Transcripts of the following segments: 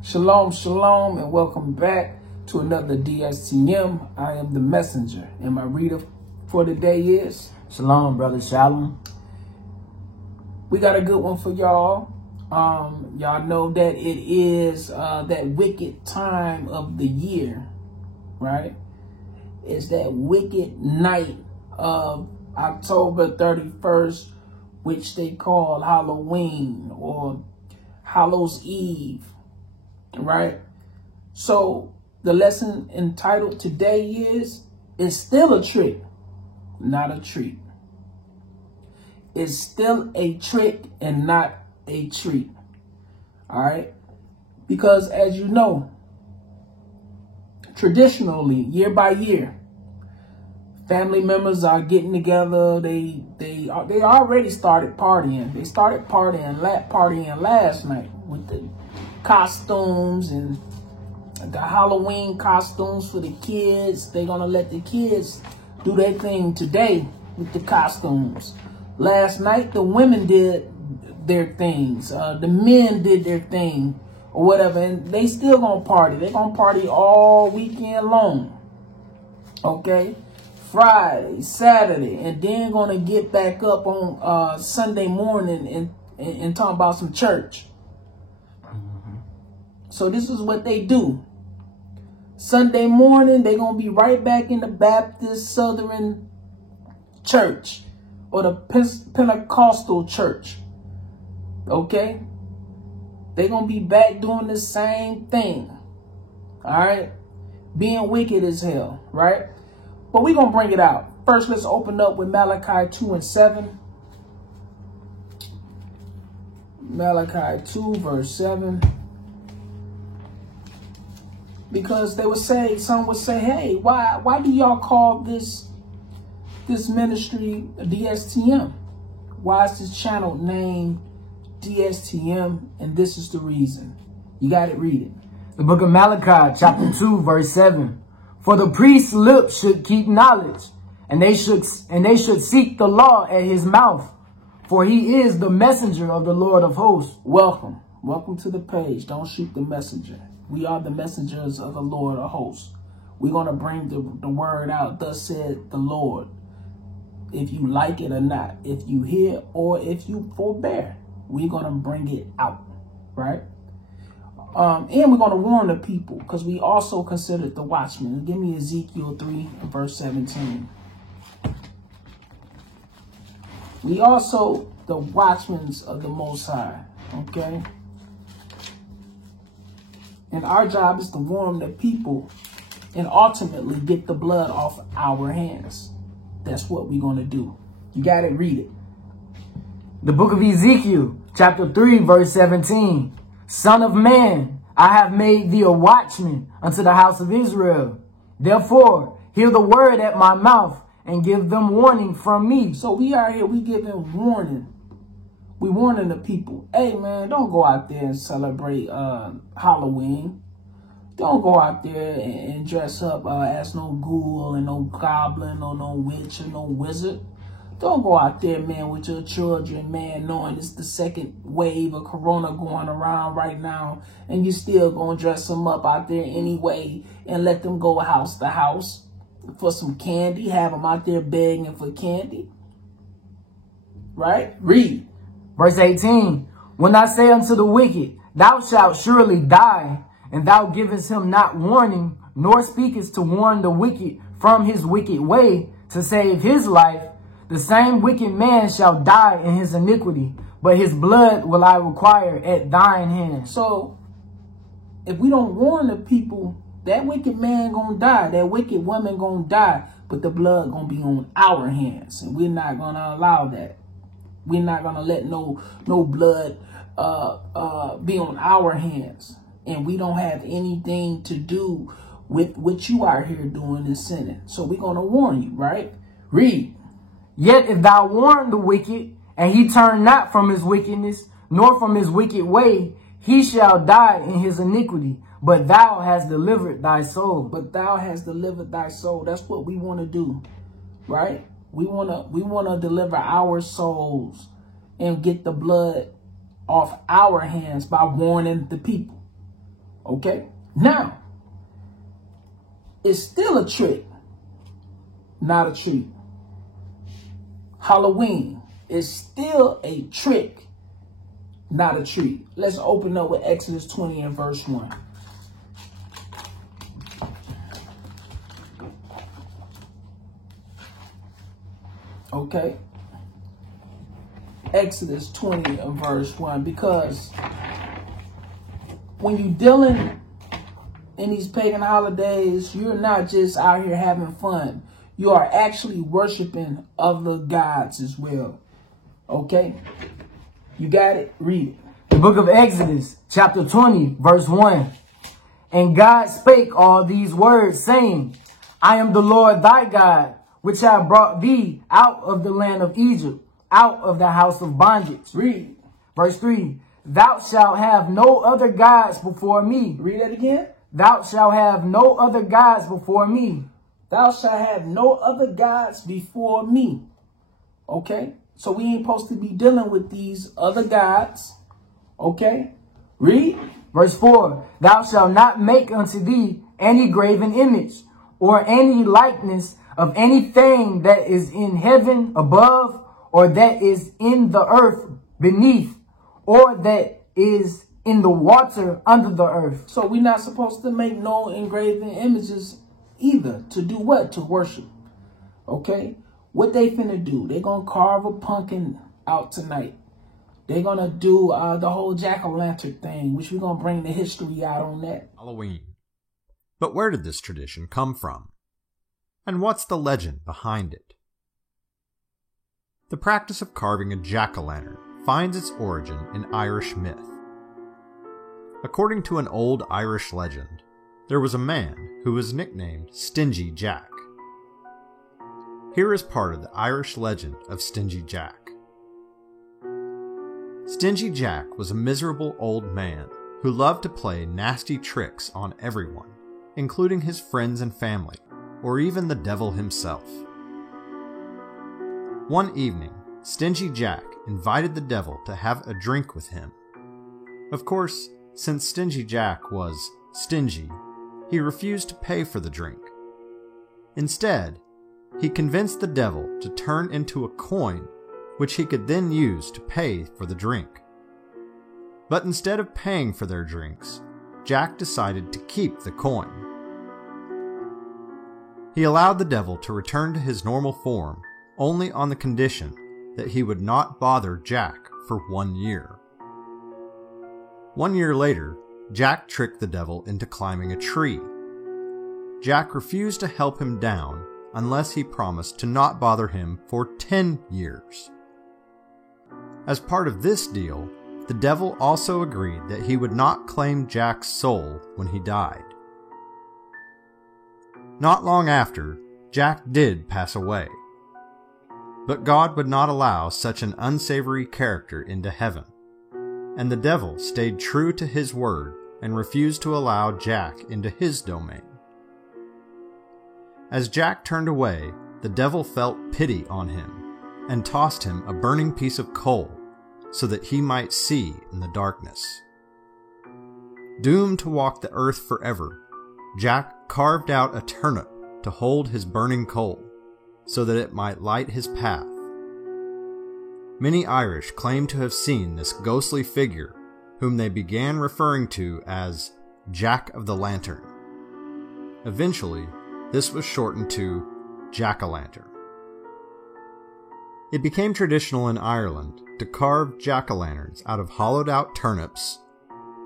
Shalom, shalom, and welcome back to another DSTM. I am the messenger, and my reader for today is Shalom, brother Shalom. We got a good one for y'all. Y'all know that it is that wicked time of the year, right? It's that wicked night of October 31st, which they call Halloween or Hallows Eve, right? So the lesson entitled today is, it's still a trick, not a treat. It's still a trick and not a treat. All right? Because as you know, traditionally, year by year, family members are getting together. They already started partying. They started partying last night with the costumes and the Halloween costumes for the kids. They're gonna let the kids do their thing today with the costumes. Last night, the women did their things. The men did their thing or whatever. And they still gonna party. They're gonna party all weekend long. Okay? Friday, Saturday. And then gonna get back up on Sunday morning and talk about some church. So this is what they do. Sunday morning, they're gonna be right back in the Baptist Southern Church or the Pentecostal church. Okay? They're going to be back doing the same thing. All right? Being wicked as hell, right? But we're going to bring it out. First, let's open up with Malachi 2 and 7. Malachi 2 verse 7. Because they would say, some would say, hey, why do y'all call this ministry DSTM? Why is this channel named DSTM? And this is the reason. You got it, read it. The book of Malachi, chapter 2, verse 7. For the priest's lips should keep knowledge, and they should seek the law at his mouth, for he is the messenger of the Lord of hosts. Welcome to the page. Don't shoot the messenger. We are the messengers of the Lord of hosts. We're going to bring the word out. Thus said the Lord. If you like it or not, if you hear or if you forbear, we're going to bring it out, right? And we're going to warn the people, because we also considered the watchmen. Give me Ezekiel 3 verse 17. We also the watchmen of the Most High, okay? And our job is to warn the people and ultimately get the blood off our hands. That's what we're going to do. You got it, read it. The book of Ezekiel, chapter 3, verse 17. Son of man, I have made thee a watchman unto the house of Israel. Therefore, hear the word at my mouth and give them warning from me. So we are here, we giving warning. We warning the people. Hey, man, don't go out there and celebrate Halloween. Don't go out there and dress up as no ghoul and no goblin or no witch or no wizard. Don't go out there, man, with your children, man, knowing it's the second wave of corona going around right now, and you still going to dress them up out there anyway and let them go house to house for some candy, have them out there begging for candy. Right? Read. Verse 18. When I say unto the wicked, thou shalt surely die, and thou givest him not warning, nor speakest to warn the wicked from his wicked way to save his life, the same wicked man shall die in his iniquity, but his blood will I require at thine hand. So, if we don't warn the people, that wicked man gonna die, that wicked woman gonna die, but the blood gonna be on our hands, and we're not gonna allow that. We're not gonna let no blood be on our hands. And we don't have anything to do with what you are here doing and sinning. So we're going to warn you, right? Read. Yet if thou warn the wicked, and he turn not from his wickedness, nor from his wicked way, he shall die in his iniquity. But thou hast delivered thy soul. But thou hast delivered thy soul. That's what we want to do, right? We want to deliver our souls and get the blood off our hands by warning the people. Okay? Now, it's still a trick, not a treat. Halloween is still a trick, not a treat. Let's open up with Exodus 20 and verse 1. Okay? Exodus 20 and verse 1. Because when you're dealing in these pagan holidays, you're not just out here having fun. You are actually worshiping other gods as well. Okay? You got it? Read it. The book of Exodus, chapter 20, verse 1. And God spake all these words, saying, I am the Lord thy God, which have brought thee out of the land of Egypt, out of the house of bondage. Read. Verse 3. Thou shalt have no other gods before me. Read that again. Thou shalt have no other gods before me. Thou shalt have no other gods before me. Okay? So we ain't supposed to be dealing with these other gods. Okay? Read. Verse 4. Thou shalt not make unto thee any graven image, or any likeness of anything that is in heaven above, or that is in the earth beneath, or that is in the water under the earth. So we're not supposed to make no engraven images either. To do what? To worship. Okay? What they finna do? They're going to carve a pumpkin out tonight. They're going to do the whole jack-o'-lantern thing, which we're going to bring the history out on that. Halloween. But where did this tradition come from? And what's the legend behind it? The practice of carving a jack-o'-lantern finds its origin in Irish myth. According to an old Irish legend, there was a man who was nicknamed Stingy Jack. Here is part of the Irish legend of Stingy Jack. Stingy Jack was a miserable old man who loved to play nasty tricks on everyone, including his friends and family, or even the devil himself. One evening, Stingy Jack invited the devil to have a drink with him. Of course, since Stingy Jack was stingy, he refused to pay for the drink. Instead, he convinced the devil to turn into a coin, which he could then use to pay for the drink. But instead of paying for their drinks, Jack decided to keep the coin. He allowed the devil to return to his normal form only on the condition that he would not bother Jack for 1 year. 1 year later, Jack tricked the devil into climbing a tree. Jack refused to help him down unless he promised to not bother him for 10 years. As part of this deal, the devil also agreed that he would not claim Jack's soul when he died. Not long after, Jack did pass away. But God would not allow such an unsavory character into heaven, and the devil stayed true to his word and refused to allow Jack into his domain. As Jack turned away, the devil felt pity on him and tossed him a burning piece of coal so that he might see in the darkness. Doomed to walk the earth forever, Jack carved out a turnip to hold his burning coal so that it might light his path. Many Irish claim to have seen this ghostly figure, whom they began referring to as Jack of the Lantern. Eventually, this was shortened to Jack-o'-lantern. It became traditional in Ireland to carve jack-o'-lanterns out of hollowed-out turnips,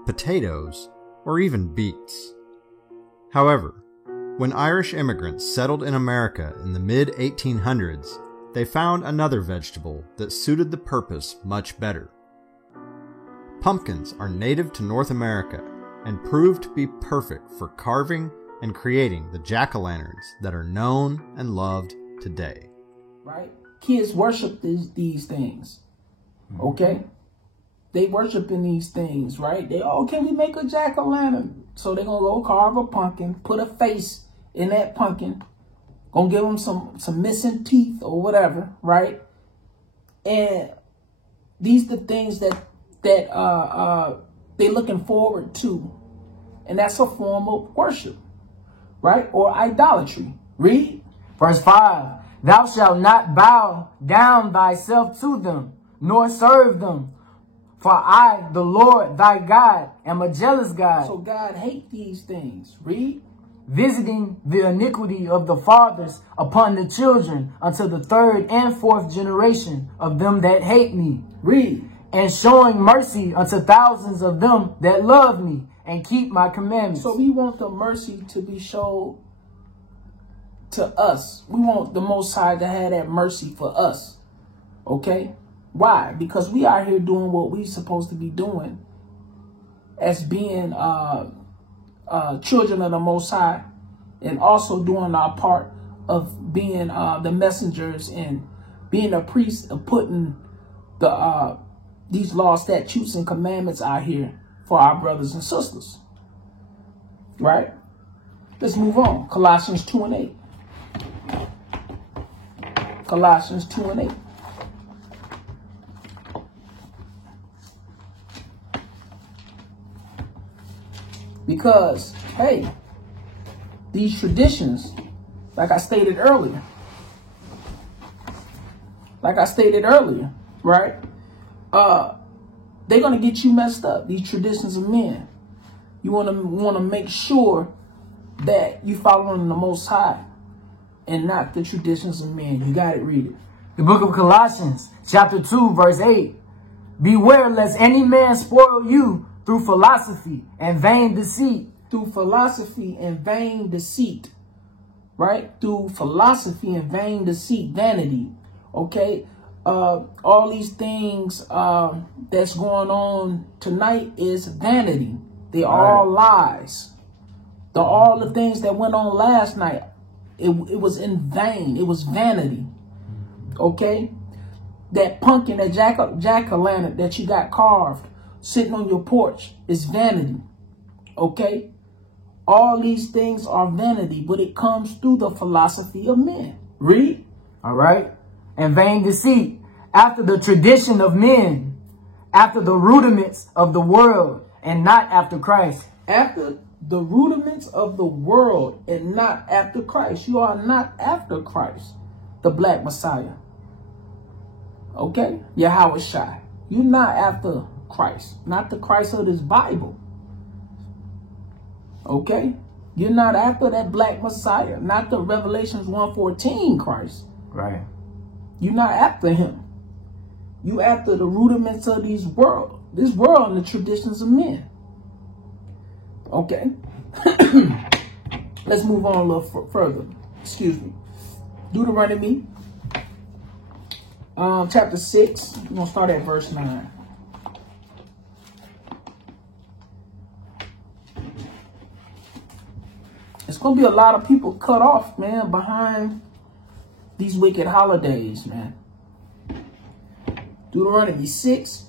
potatoes, or even beets. However, when Irish immigrants settled in America in the mid-1800s, they found another vegetable that suited the purpose much better. Pumpkins are native to North America and proved to be perfect for carving and creating the jack-o'-lanterns that are known and loved today. Right? Kids worship these things. Okay? They worship in these things, right? Can we make a jack-o'-lantern? So they're going to go carve a pumpkin, put a face in that pumpkin, gonna give them some missing teeth or whatever, right? And these the things that they're looking forward to And that's a form of worship, right? Or idolatry. Read. Verse 5. Thou shalt not bow down thyself to them, nor serve them. For I, the Lord thy God, am a jealous God. So God hates these things. Read. Visiting the iniquity of the fathers upon the children unto the third and fourth generation of them that hate me. Read. And showing mercy unto thousands of them that love me and keep my commandments. So we want the mercy to be shown to us. We want the Most High to have that mercy for us. Okay? Why? Because we are here doing what we supposed to be doing as being children of the Most High, and also doing our part of being the messengers and being a priest of putting the these laws, statutes, and commandments out here for our brothers and sisters. Right? Let's move on. Colossians 2 and 8. Colossians 2 and 8. Because, hey, these traditions, like I stated earlier, right? They're going to get you messed up. These traditions of men. You want to make sure that you following the Most High and not the traditions of men. You got it. Read it. The book of Colossians, chapter 2, verse 8. Beware lest any man spoil you through philosophy and vain deceit. Through philosophy and vain deceit. Right? Through philosophy and vain deceit. Vanity. Okay? All these things that's going on tonight is vanity. They are all lies. All the things that went on last night, it was in vain. It was vanity. Okay? That pumpkin, that jack-o'-lantern that you got carved sitting on your porch is vanity. Okay? All these things are vanity, but it comes through the philosophy of men. Read. All right. And vain deceit, after the tradition of men, after the rudiments of the world, and not after Christ. After the rudiments of the world and not after Christ. You are not after Christ, the Black Messiah. Okay? Yahweh Shai. You're not after Christ, not the Christ of this Bible. Okay? You're not after that Black Messiah, not the Revelations 1:14 Christ. Right. You're not after him. You after the rudiments of this world and the traditions of men. Okay. Let's move on a little further. Excuse me. Deuteronomy chapter 6. We're going to start at verse 9. It's going to be a lot of people cut off, man, behind these wicked holidays, man. Deuteronomy 6,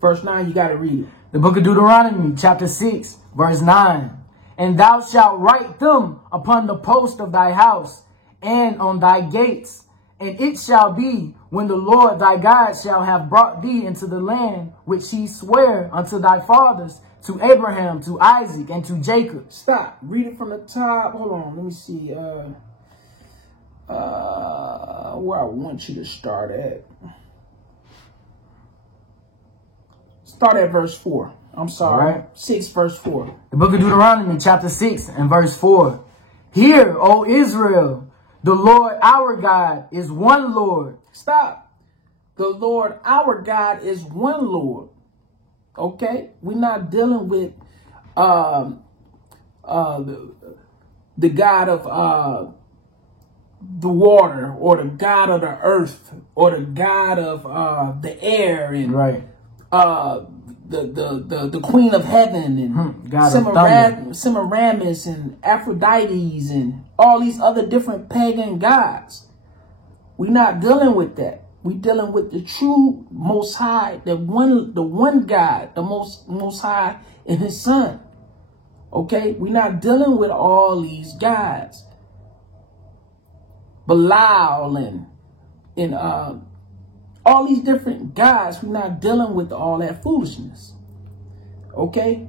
verse 9, you got to read it. The book of Deuteronomy, chapter 6, verse 9. And thou shalt write them upon the post of thy house and on thy gates. And it shall be, when the Lord thy God shall have brought thee into the land which he sware unto thy fathers, to Abraham, to Isaac, and to Jacob. Stop. Read it from the top. Hold on. Let me see. Where I want you to start at. Start at verse 4. I'm sorry. Right. 6 verse 4. The book of Deuteronomy, chapter 6 and verse 4. Hear, O Israel, the Lord our God is one Lord. Stop. The Lord our God is one Lord. Okay? We're not dealing with the God of the water, or the God of the earth, or the God of the air, and right. The Queen of Heaven, and Semiramis, and Aphrodites, and all these other different pagan gods. We're not dealing with that. We're dealing with the true Most High, the one God, the Most High and His Son. Okay, we're not dealing with all these gods, Belial and all these different gods. We're not dealing with all that foolishness. Okay,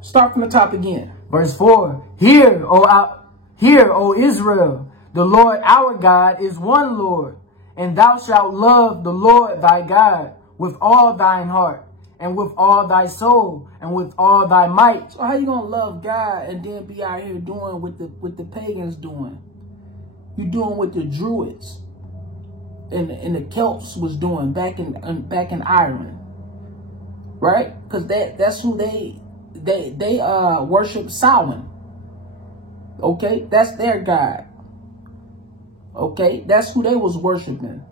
Start from the top again. Verse 4. Hear, O Israel, the Lord our God is one Lord, and thou shalt love the Lord thy God with all thine heart, and with all thy soul, and with all thy might. So how you gonna love God and then be out here doing what the pagans doing? You doing what the Druids and the Celts was doing back in Ireland, right? Because that's who they worship Samhain. Okay, that's their god. Okay, that's who they was worshiping.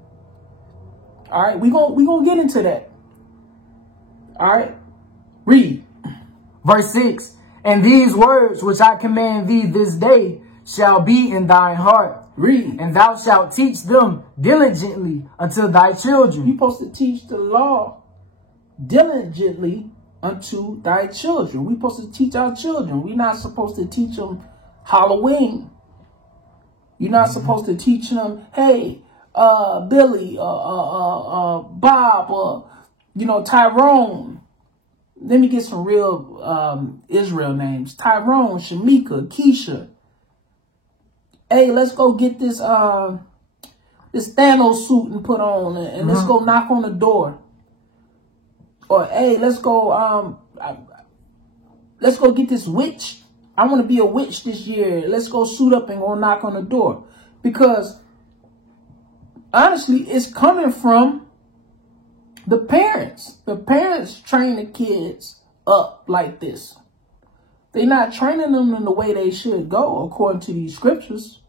All right, we gonna get into that. All right, read. Verse 6. And these words which I command thee this day shall be in thine heart. Read. And thou shalt teach them diligently unto thy children. You're supposed to teach the law diligently unto thy children. We're supposed to teach our children. We're not supposed to teach them Halloween. You're not supposed to teach them, hey, Billy, Bob, Tyrone. Let me get some real Israel names. Tyrone, Shamika, Keisha. Hey, let's go get this this Thanos suit and put on, and let's go knock on the door. Or hey, let's go get this witch. I want to be a witch this year. Let's go suit up and go knock on the door. Because honestly, it's coming from the parents. The parents train the kids up like this. They're not training them in the way they should go, according to these scriptures.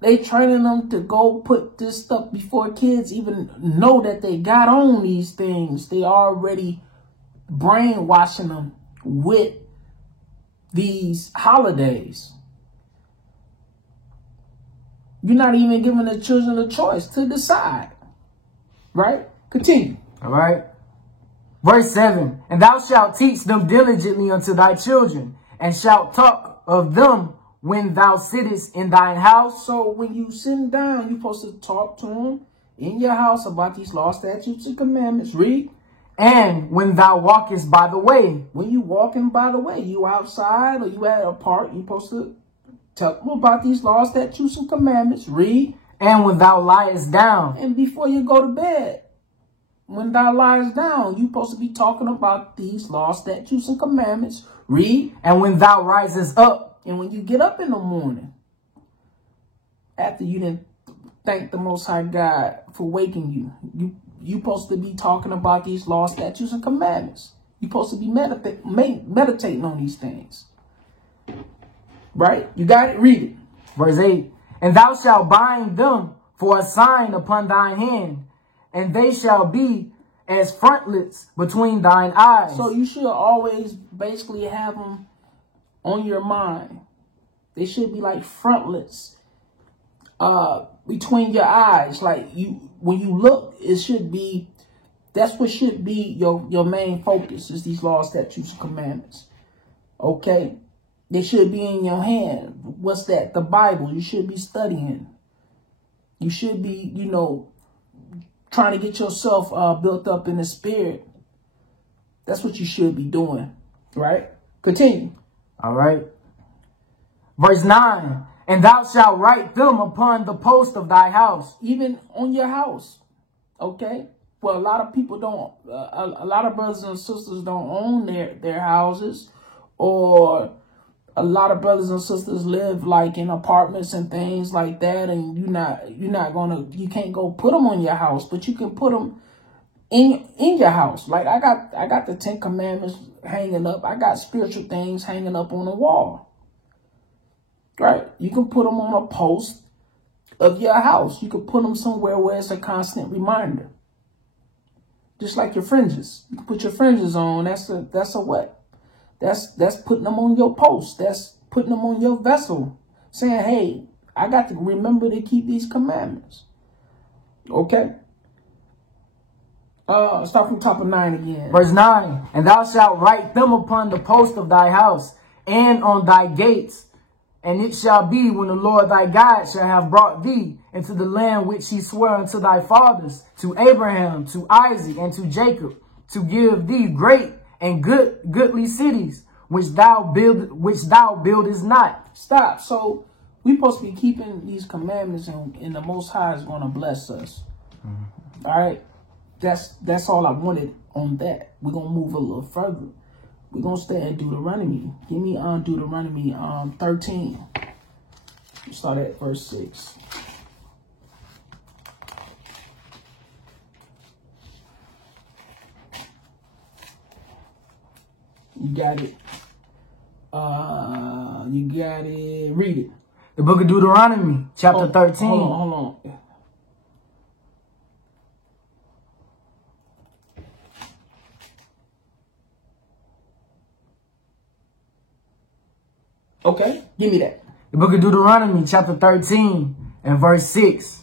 They training them to go put this stuff before kids even know that they got on these things. They already brainwashing them with these holidays. You're not even giving the children a choice to decide. Right? Continue. All right. Verse 7. And thou shalt teach them diligently unto thy children, and shalt talk of them when thou sittest in thine house. So when you sitting down, you're supposed to talk to them in your house about these law, statutes, and commandments. Read. And when thou walkest by the way. When you walking by the way, you outside or you at a park, you're supposed to tell them about these law, statutes, and commandments. Read. And when thou liest down. And before you go to bed, when thou liest down, you're supposed to be talking about these law, statutes, and commandments. Read. And when thou risest up. And when you get up in the morning, after you didn't thank the Most High God for waking you, you supposed to be talking about these law, statutes, and commandments. You're supposed to be meditating on these things. Right? You got it? Read it. Verse 8. And thou shalt bind them for a sign upon thine hand, and they shall be as frontlets between thine eyes. So you should always basically have them on your mind. They should be like frontlets between your eyes. Like when you look, it should be, that's what should be your main focus, is these laws, statutes, and commandments. Okay? They should be in your hand. What's that? The Bible. You should be studying. You should be, trying to get yourself built up in the spirit. That's what you should be doing. Right? Continue. All right. Verse 9. And thou shalt write them upon the post of thy house. Even on your house. Okay? Well, a lot of people don't, a lot of brothers and sisters don't own their houses, or a lot of brothers and sisters live like in apartments and things like that, and you can't go put them on your house, but you can put them in your house. Like I got the 10 Commandments hanging up. I got spiritual things hanging up on the wall. Right? You can put them on a post of your house. You can put them somewhere where it's a constant reminder. Just like your fringes. You can put your fringes on. That's a what? That's putting them on your post. That's putting them on your vessel. Saying, hey, I got to remember to keep these commandments. Okay? Start from top of 9 again. Verse 9. And thou shalt write them upon the post of thy house and on thy gates. And it shall be when the Lord thy God shall have brought thee into the land which he sware unto thy fathers, to Abraham, to Isaac, and to Jacob, to give thee great and goodly cities, which thou buildest not. Stop. So we supposed to be keeping these commandments, and the Most High is going to bless us. All right. That's all I wanted on that. We're going to move a little further. We're going to stay in Deuteronomy. Give me Deuteronomy 13. Start at verse 6. You got it. You got it. Read it. The book of Deuteronomy, chapter 13. Hold on. Okay, give me that. The book of Deuteronomy, chapter 13, and verse 6.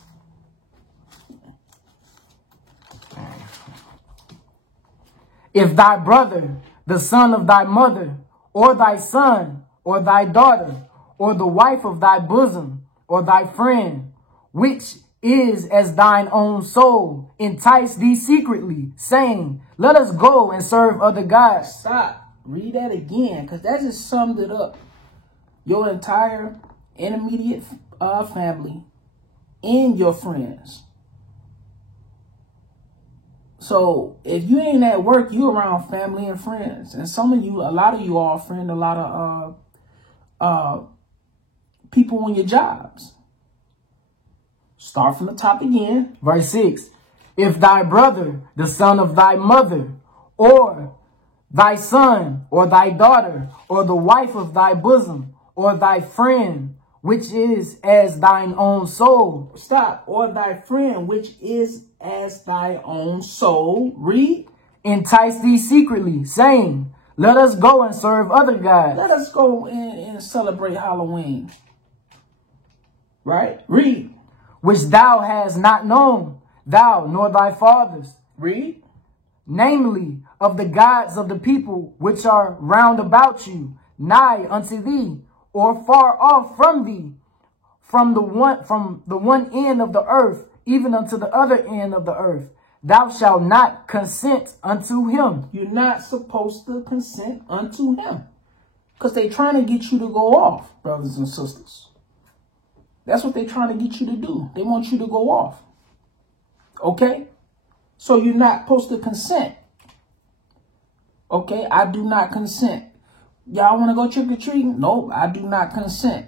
If thy brother, the son of thy mother, or thy son, or thy daughter, or the wife of thy bosom, or thy friend, which is as thine own soul, entice thee secretly, saying, let us go and serve other gods. Stop. Read that again, because that just summed it up. Your entire intermediate family and your friends. So if you ain't at work, you around family and friends. And a lot of you all friend a lot of people on your jobs. Start from the top again. Verse 6. If thy brother, the son of thy mother, or thy son, or thy daughter, or the wife of thy bosom, or thy friend, which is as thine own soul. Stop. Or thy friend, which is as thy own soul. Read. Entice thee secretly, saying, let us go and serve other gods. Let us go and celebrate Halloween. Right? Read. Which thou hast not known, thou nor thy fathers. Read. Namely, of the gods of the people which are round about you, nigh unto thee, or far off from thee, from the one end of the earth, even unto the other end of the earth. Thou shalt not consent unto him. You're not supposed to consent unto him. Because they're trying to get you to go off, brothers and sisters. That's what they're trying to get you to do. They want you to go off. Okay? So you're not supposed to consent. Okay? I do not consent. Y'all want to go trick-or-treating? Nope, I do not consent.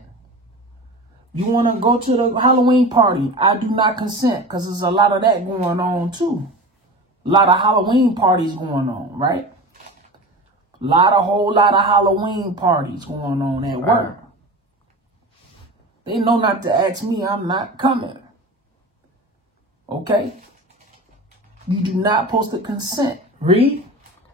You want to go to the Halloween party? I do not consent, because there's a lot of that going on too. A lot of Halloween parties going on, right? Whole lot of Halloween parties going on at work. They know not to ask me, I'm not coming. Okay? You do not supposed to consent. Read.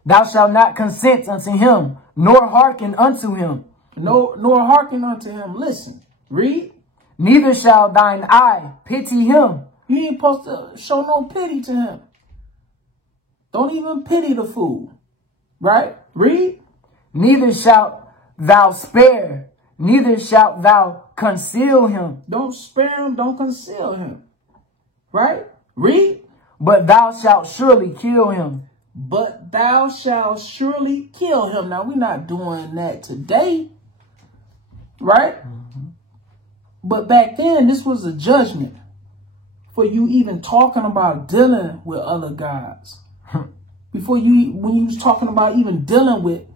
Thou shalt not consent unto him, nor hearken unto him. Nor hearken unto him. Listen. Read. Neither shall thine eye pity him. You ain't supposed to show no pity to him. Don't even pity the fool. Right? Read. Neither shalt thou spare, neither shalt thou conceal him. Don't spare him, don't conceal him. Right? Read. But thou shalt surely kill him. But thou shalt surely kill him. Now, we're not doing that today. Right? But back then, this was a judgment for you even talking about dealing with other gods. When you was talking about even dealing with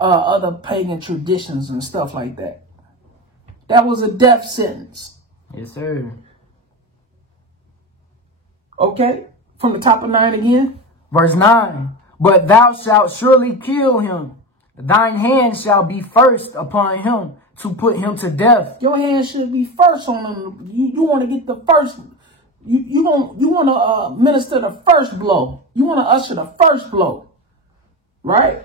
other pagan traditions and stuff like that. That was a death sentence. Yes, sir. Okay? From the top of 9 again. Verse 9. But thou shalt surely kill him. Thine hand shall be first upon him to put him to death. Your hand should be first on him. You want to get the first. You want to minister the first blow. You want to usher the first blow. Right?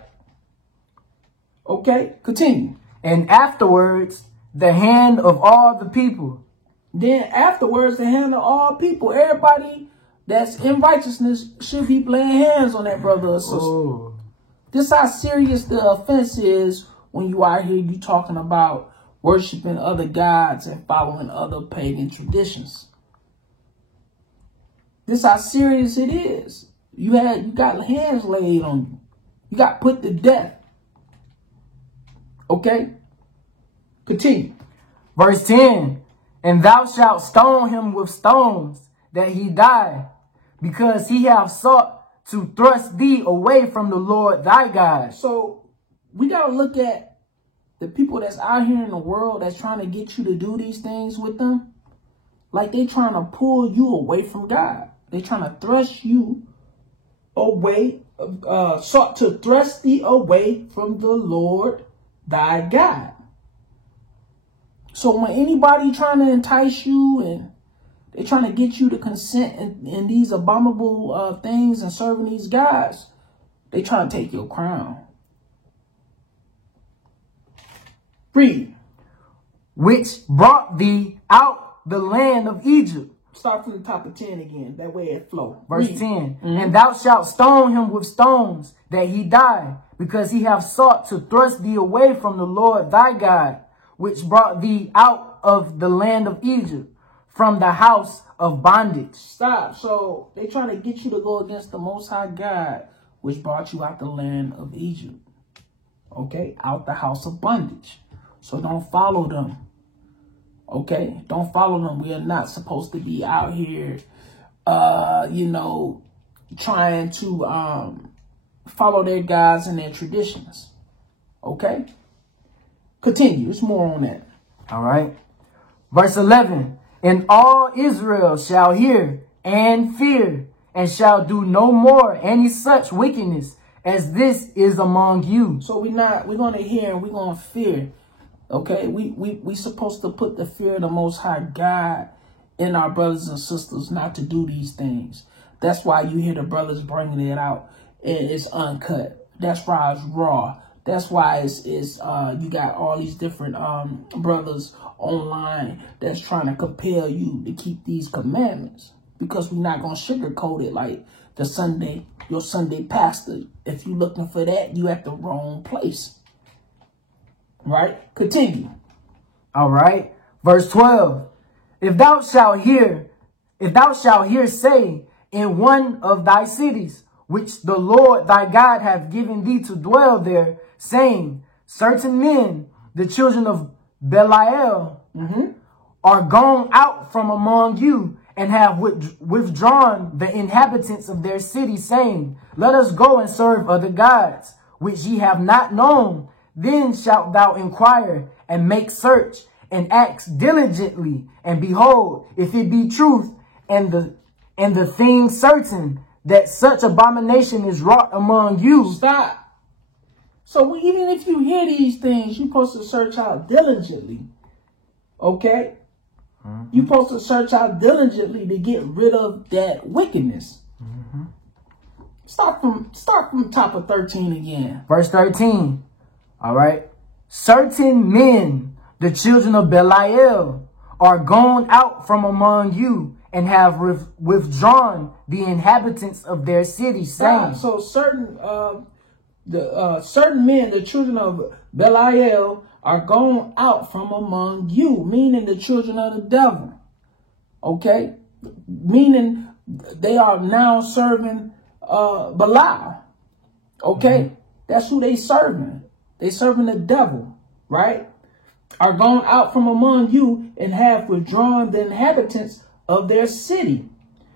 Okay, continue. And afterwards, the hand of all the people. Then afterwards, the hand of all people. Everybody that's in righteousness should be laying hands on that brother or sister. Oh. This how serious the offense is when you out here, you talking about worshiping other gods and following other pagan traditions. This how serious it is. You got hands laid on you. You got put to death. Okay? Continue. Verse 10, and thou shalt stone him with stones, that he die, because he hath sought to thrust thee away from the Lord thy God. So we got to look at the people that's out here in the world that's trying to get you to do these things with them. Like they trying to pull you away from God. They trying to thrust you away, sought to thrust thee away from the Lord thy God. So when anybody trying to entice you and they trying to get you to consent in these abominable things and serving these gods, they trying to take your crown. Read. Which brought thee out the land of Egypt. Start from the top of 10 again. That way it flow. Verse Read. 10. And thou shalt stone him with stones, that he die, because he hath sought to thrust thee away from the Lord thy God, which brought thee out of the land of Egypt, from the house of bondage. Stop. So they trying to get you to go against the Most High God, which brought you out the land of Egypt. Okay? Out the house of bondage. So don't follow them. Okay? Don't follow them. We are not supposed to be out here, trying to follow their gods and their traditions. Okay? Continue. There's more on that. All right. Verse 11. And all Israel shall hear and fear, and shall do no more any such wickedness as this is among you. So we're going to hear and we're going to fear. Okay, we supposed to put the fear of the Most High God in our brothers and sisters not to do these things. That's why you hear the brothers bringing it out and it's uncut. That's why it's raw. That's why it's you got all these different brothers online that's trying to compel you to keep these commandments, because we're not going to sugarcoat it like your Sunday pastor. If you're looking for that, you at the wrong place. Right? Continue. All right. Verse 12. If thou shalt hear say in one of thy cities, which the Lord thy God hath given thee to dwell there, saying, certain men, the children of Belial, are gone out from among you, and have withdrawn the inhabitants of their city, saying, let us go and serve other gods, which ye have not known. Then shalt thou inquire and make search and ask diligently, and behold, if it be truth and the thing certain that such abomination is wrought among you. Stop. So even if you hear these things, you're supposed to search out diligently. Okay? You're supposed to search out diligently to get rid of that wickedness. Start from top of 13 again. Verse 13. All right. Certain men, the children of Belial, are gone out from among you, and have withdrawn the inhabitants of their city, saying. So certain men, the children of Belial, are gone out from among you, meaning the children of the devil. Okay? Meaning they are now serving Belial. Okay? That's who they serving. They serving the devil, right? Are gone out from among you, and have withdrawn the inhabitants of their city,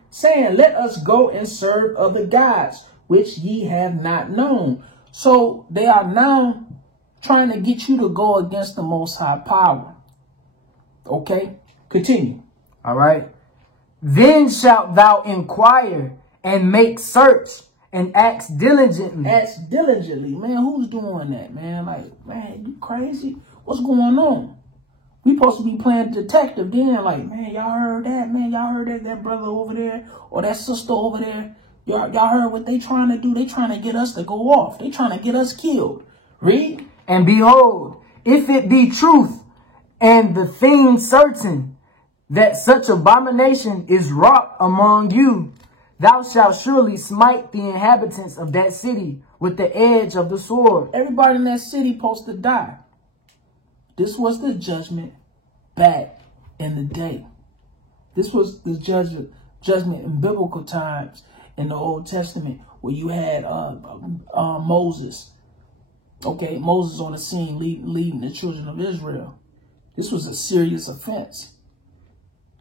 saying, let us go and serve other gods, which ye have not known. So they are now trying to get you to go against the Most High power. Okay? Continue. All right. Then shalt thou inquire and make search and ask diligently. Ask diligently. Man, who's doing that, man? Like, man, you crazy? What's going on? We supposed to be playing detective then. Like, man, y'all heard that? Man, y'all heard that brother over there or that sister over there? Y'all heard what they trying to do? They trying to get us to go off. They trying to get us killed. Read. And behold, if it be truth and the thing certain that such abomination is wrought among you, thou shalt surely smite the inhabitants of that city with the edge of the sword. Everybody in that city supposed to die. This was the judgment back in the day. This was the judgment in biblical times. in the Old Testament, where you had Moses. Okay, Moses on the scene leading the children of Israel. This was a serious offense.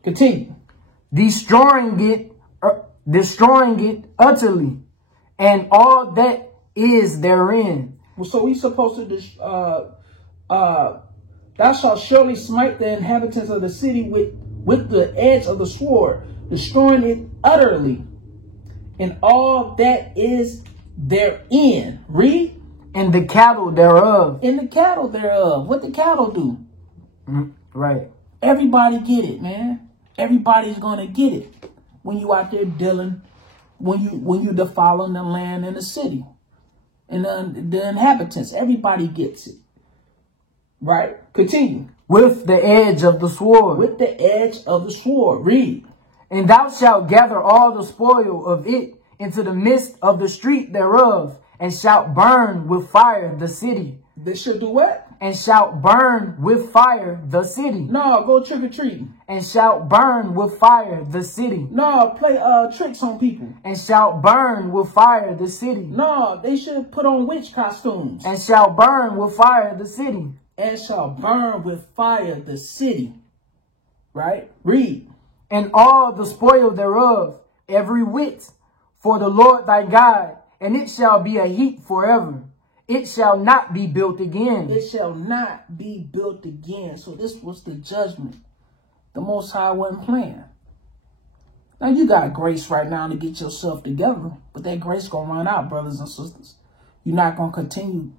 Continue. Destroying it utterly, and all that is therein. Well, so he's supposed to thou shalt surely smite the inhabitants of the city with the edge of the sword, destroying it utterly, and all that is therein. Read. And the cattle thereof. And the cattle thereof. What the cattle do? Right. Everybody get it, man. Everybody's gonna get it when you out there dealing, when you defiling the land and the city and the inhabitants. Everybody gets it. Right? Continue. With the edge of the sword. With the edge of the sword. Read. And thou shalt gather all the spoil of it into the midst of the street thereof, and shalt burn with fire the city. They should do what? And shalt burn with fire the city. No, go trick or treating. And shalt burn with fire the city. No, play tricks on people. And shalt burn with fire the city. No, they should put on witch costumes. And shalt burn with fire the city. And shall burn with fire the city. Right? Read. And all the spoil thereof, every whit, for the Lord thy God, and it shall be a heap forever. It shall not be built again. It shall not be built again. So this was the judgment. The Most High wasn't playing. Now you got grace right now to get yourself together, but that grace gonna run out, brothers and sisters. You're not gonna continue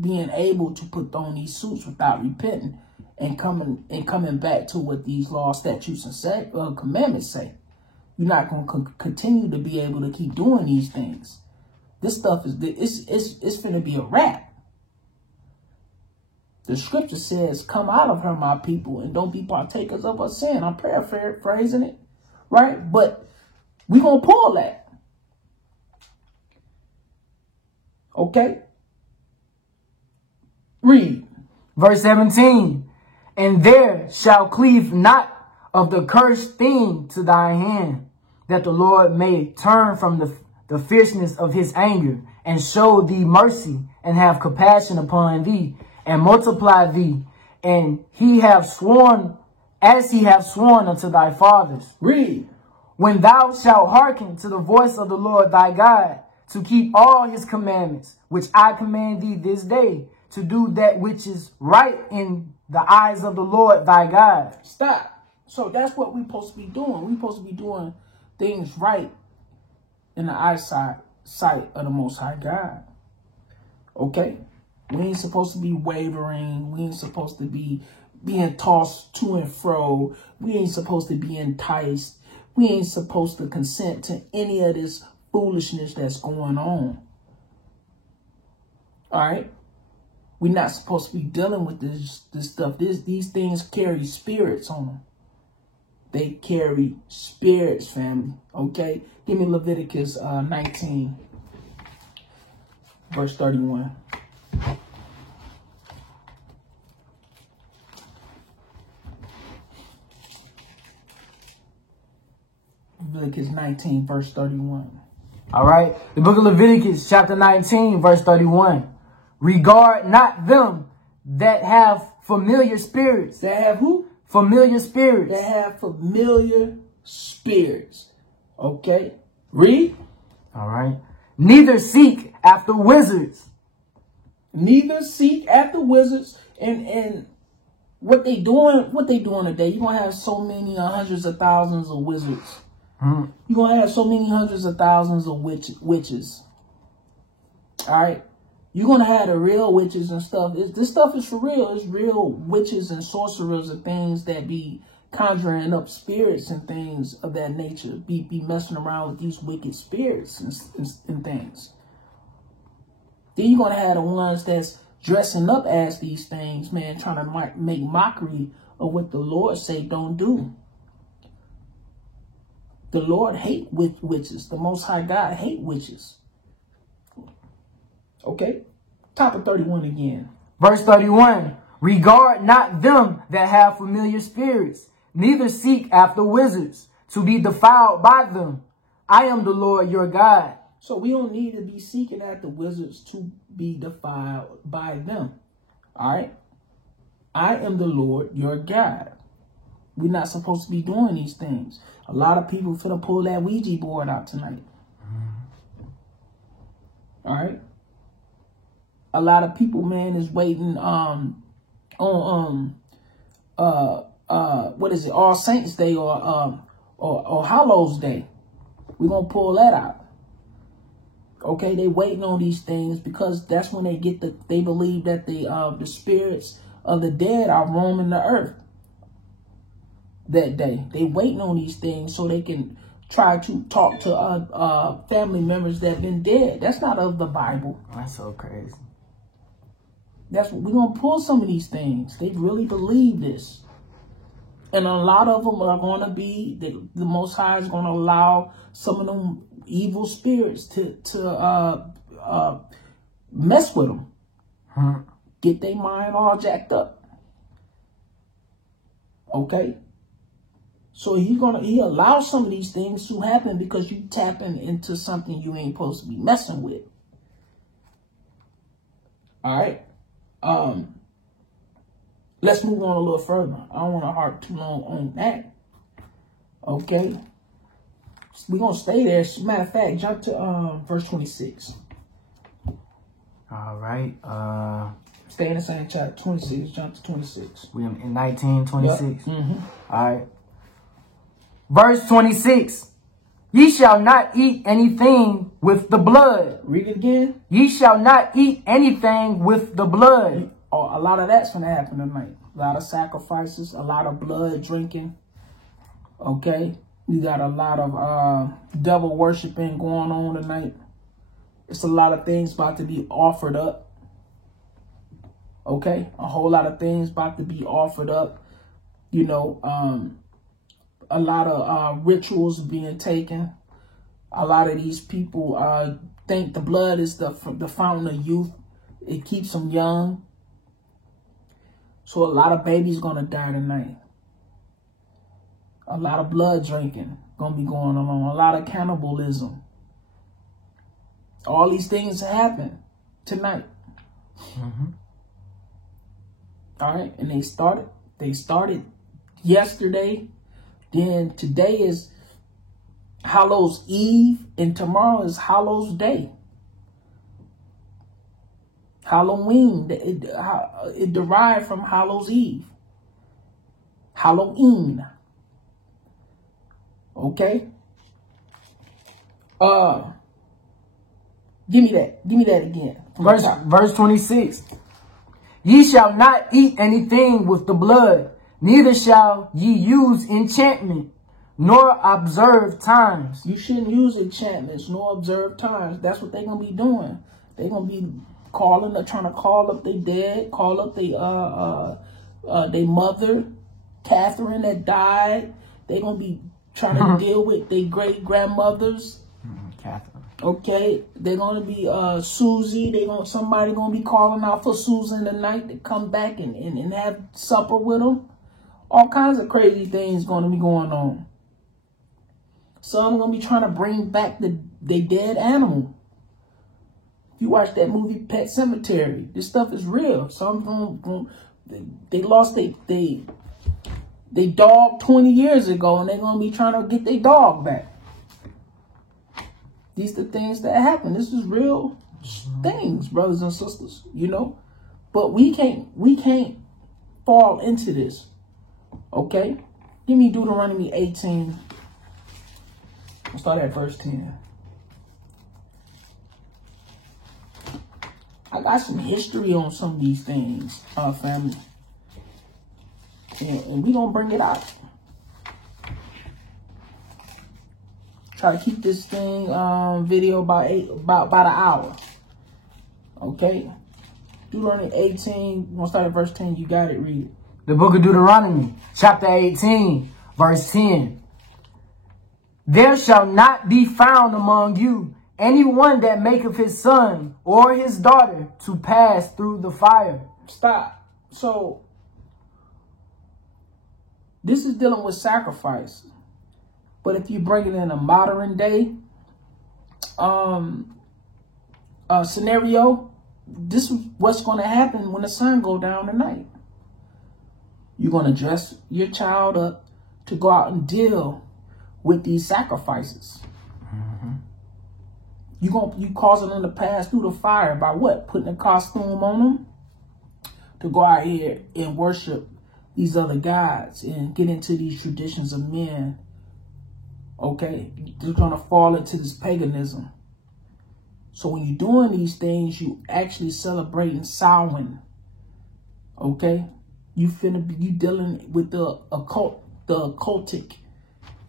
being able to put on these suits without repenting and coming back to what these laws, statutes, and commandments say. You're not gonna continue to be able to keep doing these things. This stuff is it's finna be a wrap. The scripture says, "Come out of her, my people, and don't be partakers of her sin." I'm paraphrasing it, right? But we gonna pull that. Okay. Read. Verse 17. And there shall cleave not of the cursed thing to thy hand, that the Lord may turn from the fierceness of his anger, and show thee mercy, and have compassion upon thee, and multiply thee, and he have sworn, as he have sworn unto thy fathers. Read. When thou shalt hearken to the voice of the Lord thy God, to keep all his commandments, which I command thee this day, to do that which is right in the eyes of the Lord thy God. Stop. So that's what we're supposed to be doing. We're supposed to be doing things right in the eyesight of the Most High God. Okay? We ain't supposed to be wavering. We ain't supposed to be being tossed to and fro. We ain't supposed to be enticed. We ain't supposed to consent to any of this foolishness that's going on. All right? We're not supposed to be dealing with this stuff. These things carry spirits on them. They carry spirits, family. Okay? Give me Leviticus 19, verse 31. Leviticus 19, verse 31. All right. The book of Leviticus, chapter 19, verse 31. Regard not them that have familiar spirits. That have who? Familiar spirits. That have familiar spirits. Okay. Read. All right. Neither seek after wizards. Neither seek after wizards. And what they doing today, you're going to have so many hundreds of thousands of wizards. Mm. You're going to have so many hundreds of thousands of witches. All right. You're going to have the real witches and stuff. This stuff is for real. It's real witches and sorcerers and things that be conjuring up spirits and things of that nature. Be messing around with these wicked spirits and things. Then you're going to have the ones that's dressing up as these things, man, trying to make mockery of what the Lord say don't do. The Lord hate witches. The Most High God hate witches. Okay. Top of 31 again. Verse 31. Regard not them that have familiar spirits, neither seek after wizards, to be defiled by them. I am the Lord your God. So we don't need to be seeking after wizards to be defiled by them. All right? I am the Lord your God. We're not supposed to be doing these things. A lot of people finna pull that Ouija board out tonight. All right? A lot of people, man, is waiting on what is it, All Saints Day or Hallows Day. We're gonna pull that out. Okay, they waiting on these things because that's when they get they believe that the spirits of the dead are roaming the earth that day. They waiting on these things so they can try to talk to family members that have been dead. That's not of the Bible. That's so crazy. That's what we're gonna pull some of these things. They really believe this. And a lot of them are going to be, the Most High is going to allow some of them evil spirits to mess with them. Get their mind all jacked up. Okay? So he allows some of these things to happen because you tapping into something you ain't supposed to be messing with. All right? Let's move on a little further. I don't want to harp too long on that. Okay. We're going to stay there. As a matter of fact, jump to verse 26. All right. Stay in the same chapter. 26. Jump to 26. We in 1926. Yep. All right. Verse 26. Ye shall not eat anything with the blood. Read it again. Ye shall not eat anything with the blood. Oh, a lot of that's going to happen tonight. A lot of sacrifices, a lot of blood drinking. Okay? We got a lot of devil worshiping going on tonight. It's a lot of things about to be offered up. Okay? A whole lot of things about to be offered up. You know, a lot of rituals being taken. A lot of these people think the blood is the fountain of youth. It keeps them young. So a lot of babies gonna die tonight. A lot of blood drinking gonna be going on. A lot of cannibalism. All these things happen tonight. All right, and they started yesterday. Then today is Hallows Eve, and tomorrow is Hallows Day. Halloween, it derived from Hallows Eve. Halloween. Okay? Give me that again. Verse 26. Ye shall not eat anything with the blood, neither shall ye use enchantment, nor observe times. You shouldn't use enchantments, nor observe times. That's what they're going to be doing. They're going to be trying to call up their dead, call up their mother, Catherine, that died. They're going to be trying to deal with their great-grandmothers. Catherine. Okay, they're going to be Susie. Somebody going to be calling out for Susan tonight to come back and have supper with them. All kinds of crazy things going to be going on. Some going to be trying to bring back their dead animal. If you watch that movie Pet Sematary, this stuff is real. Some they lost their dog 20 years ago, and they're going to be trying to get their dog back. These are the things that happen. This is real things, brothers and sisters, you know. But we can't fall into this. Okay? Give me Deuteronomy 18. I'll start at verse 10. I got some history on some of these things, family. And we're going to bring it out. Try to keep this thing video about an hour. Okay? Deuteronomy 18. We're going to start at verse 10. You got it. Read it. The book of Deuteronomy, chapter 18, verse 10. There shall not be found among you anyone that maketh his son or his daughter to pass through the fire. Stop. So, this is dealing with sacrifice. But if you bring it in a modern day, scenario, this is what's going to happen when the sun go down tonight. You're going to dress your child up to go out and deal with these sacrifices. You causing them to pass through the fire by what? Putting a costume on them to go out here and worship these other gods and get into these traditions of men. Okay, they're going to fall into this paganism. So when you're doing these things, you actually celebrating Samhain. Okay, you dealing with the occultic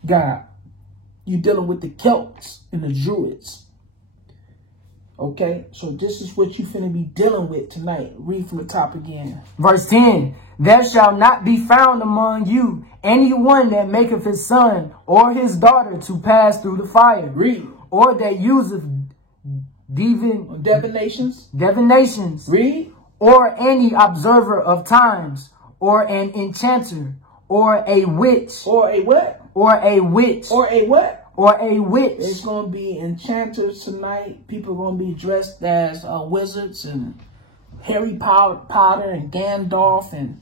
god. You dealing with the Celts and the Druids. Okay, so this is what you finna be dealing with tonight. Read from the top again. Verse 10, there shall not be found among you anyone that maketh his son or his daughter to pass through the fire. Read. Or that useth divinations. Read. Or any observer of times, or an enchanter, or a witch. Or a what? Or a witch. Or a what? Or a witch. It's going to be enchanters tonight. People are going to be dressed as wizards and Harry Potter and Gandalf and,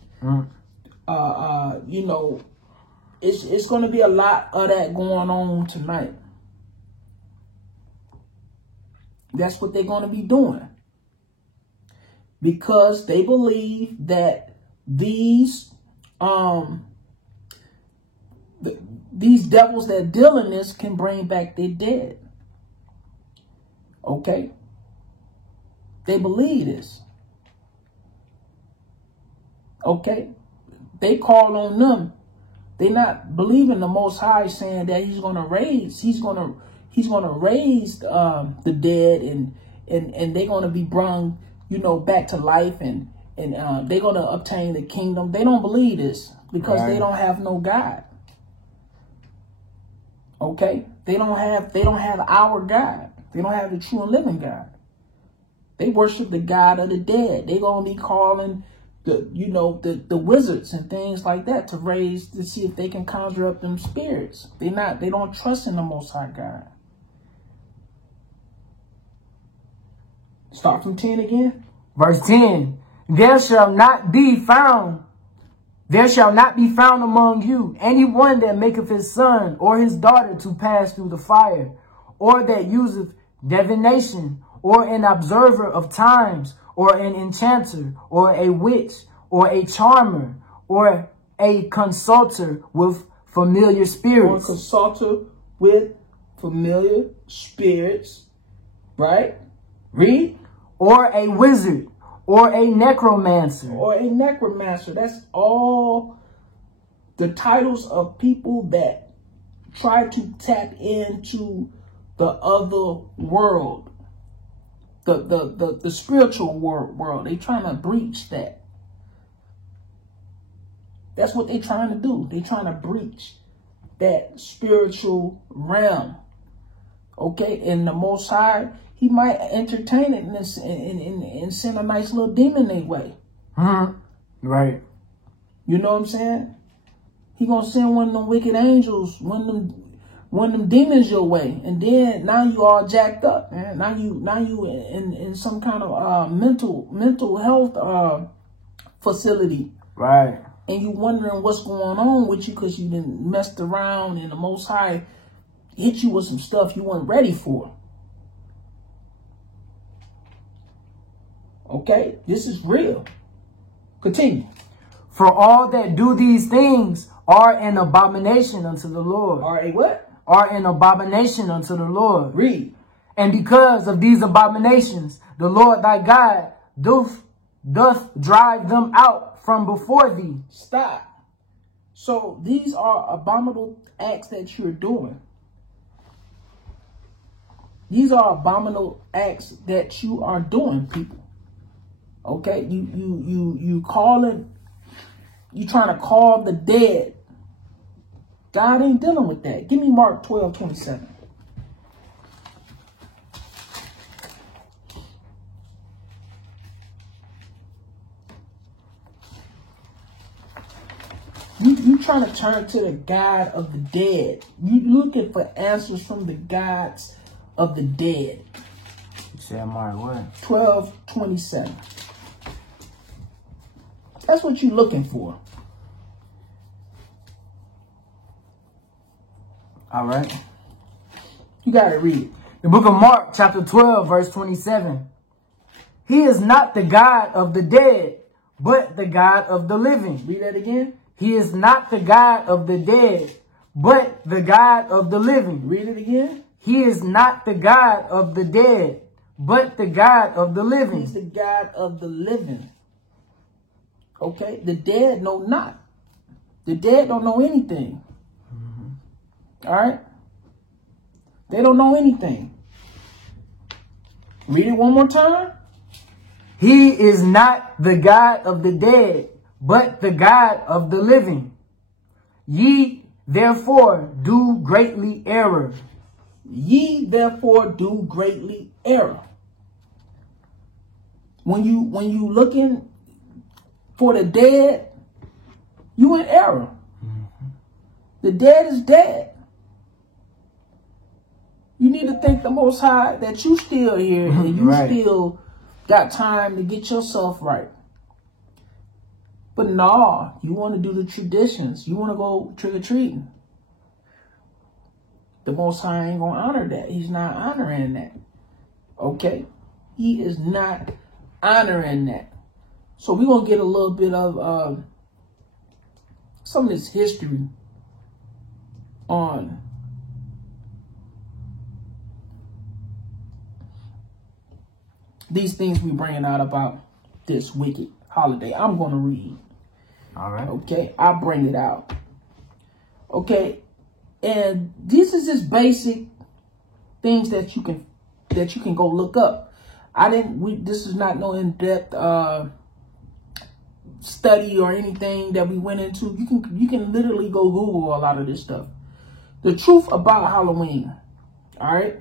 you know, it's going to be a lot of that going on tonight. That's what they're going to be doing. Because they believe that these devils that deal in this can bring back their dead. Okay? They believe this. Okay? They call on them. They not believing the Most High, saying that he's going to raise the dead and they're going to be brung, you know, back to life and they're going to obtain the kingdom. They don't believe this because they don't have no God. Okay, they don't have our God. They don't have the true and living God. They worship the God of the dead. They're gonna be calling the wizards and things like that to see if they can conjure up them spirits. They don't trust in the Most High God. Start from 10 again. Verse 10. There shall not be found among you anyone that maketh his son or his daughter to pass through the fire, or that useth divination, or an observer of times, or an enchanter, or a witch, or a charmer, or a consulter with familiar spirits. Or a consulter with familiar spirits, right? Read. Or a wizard. Or a necromancer. Or a necromancer. That's all the titles of people that try to tap into the other world. The spiritual world. They trying to breach that. That's what they trying to do. They trying to breach that spiritual realm. Okay? And the Most High, he might entertain it and send a nice little demon their way. Right. You know what I'm saying? He gonna send one of them wicked angels, one of them demons your way, and then now you all jacked up, man. Now you in some kind of mental health facility. Right. And you wondering what's going on with you because you done messed around and the Most High hit you with some stuff you weren't ready for. Okay, this is real. Continue. For all that do these things are an abomination unto the Lord. Are a what? Are an abomination unto the Lord. Read. And because of these abominations, the Lord thy God doth drive them out from before thee. Stop. So these are abominable acts that you're doing. These are abominable acts that you are doing, people. Okay, you trying to call the dead. God ain't dealing with that. Give me Mark 12:27. You trying to turn to the God of the dead. You looking for answers from the gods of the dead. You said Mark what? 12:27. That's what you're looking for. All right. You got to read it. The book of Mark, chapter 12, verse 27. He is not the God of the dead, but the God of the living. Read that again. He is not the God of the dead, but the God of the living. Read it again. He is not the God of the dead, but the God of the living. He's the God of the living. Okay? The dead know not. The dead don't know anything. All right? They don't know anything. Read it one more time. He is not the God of the dead, but the God of the living. Ye therefore do greatly err. Ye therefore do greatly err. When you looking for the dead, you in error. The dead is dead. You need to thank the Most High that you still here and you still got time to get yourself right. But no, you want to do the traditions. You want to go trick-or-treating. The Most High ain't going to honor that. He's not honoring that. Okay? He is not honoring that. So we're going to get a little bit of some of this history on these things we bringing out about this wicked holiday. I'm going to read. All right. Okay, I'll bring it out. Okay, and this is just basic things that you can go look up. This is not no in-depth study or anything that we went into. You can literally go Google a lot of this stuff. The truth about Halloween. All right.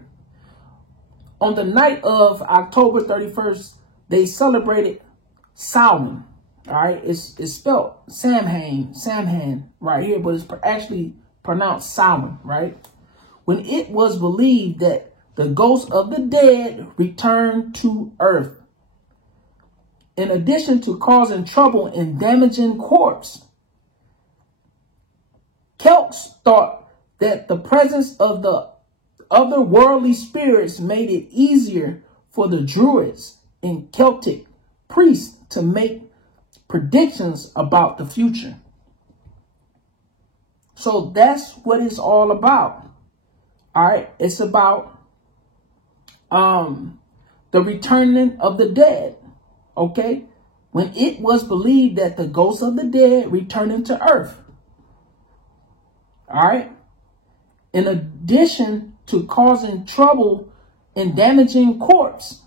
On the night of October 31st, they celebrated Samhain. All right, it's spelled Samhain right here, but it's actually pronounced Samhain, right? When it was believed that the ghosts of the dead returned to earth. In addition to causing trouble and damaging corpse, Celts thought that the presence of the other worldly spirits made it easier for the Druids and Celtic priests to make predictions about the future. So that's what it's all about. All right. It's about the returning of the dead. Okay. When it was believed that the ghosts of the dead returning to earth. All right. In addition to causing trouble and damaging corpse.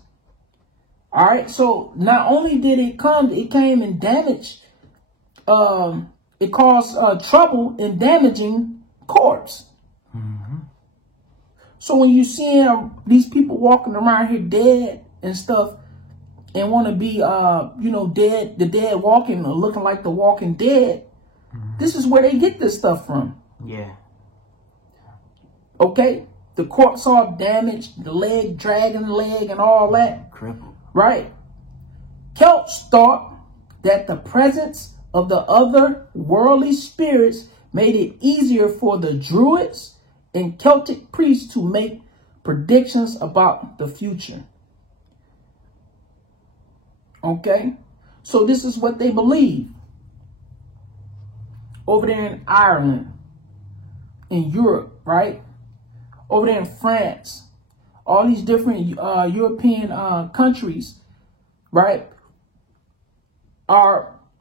All right. So not only did it came and damaged. It caused trouble in damaging corpse. Mm-hmm. So when you see these people walking around here dead and stuff and want to be, dead, the dead walking or looking like the walking dead, this is where they get this stuff from. Yeah. Okay. The corpse all damaged, the leg, dragging the leg and all that. Crippled. Right. Celts thought that the presence of the other worldly spirits made it easier for the Druids and Celtic priests to make predictions about the future. Okay. So this is what they believe. Over there in Ireland, in Europe, right? Over there in France, all these different European countries, right?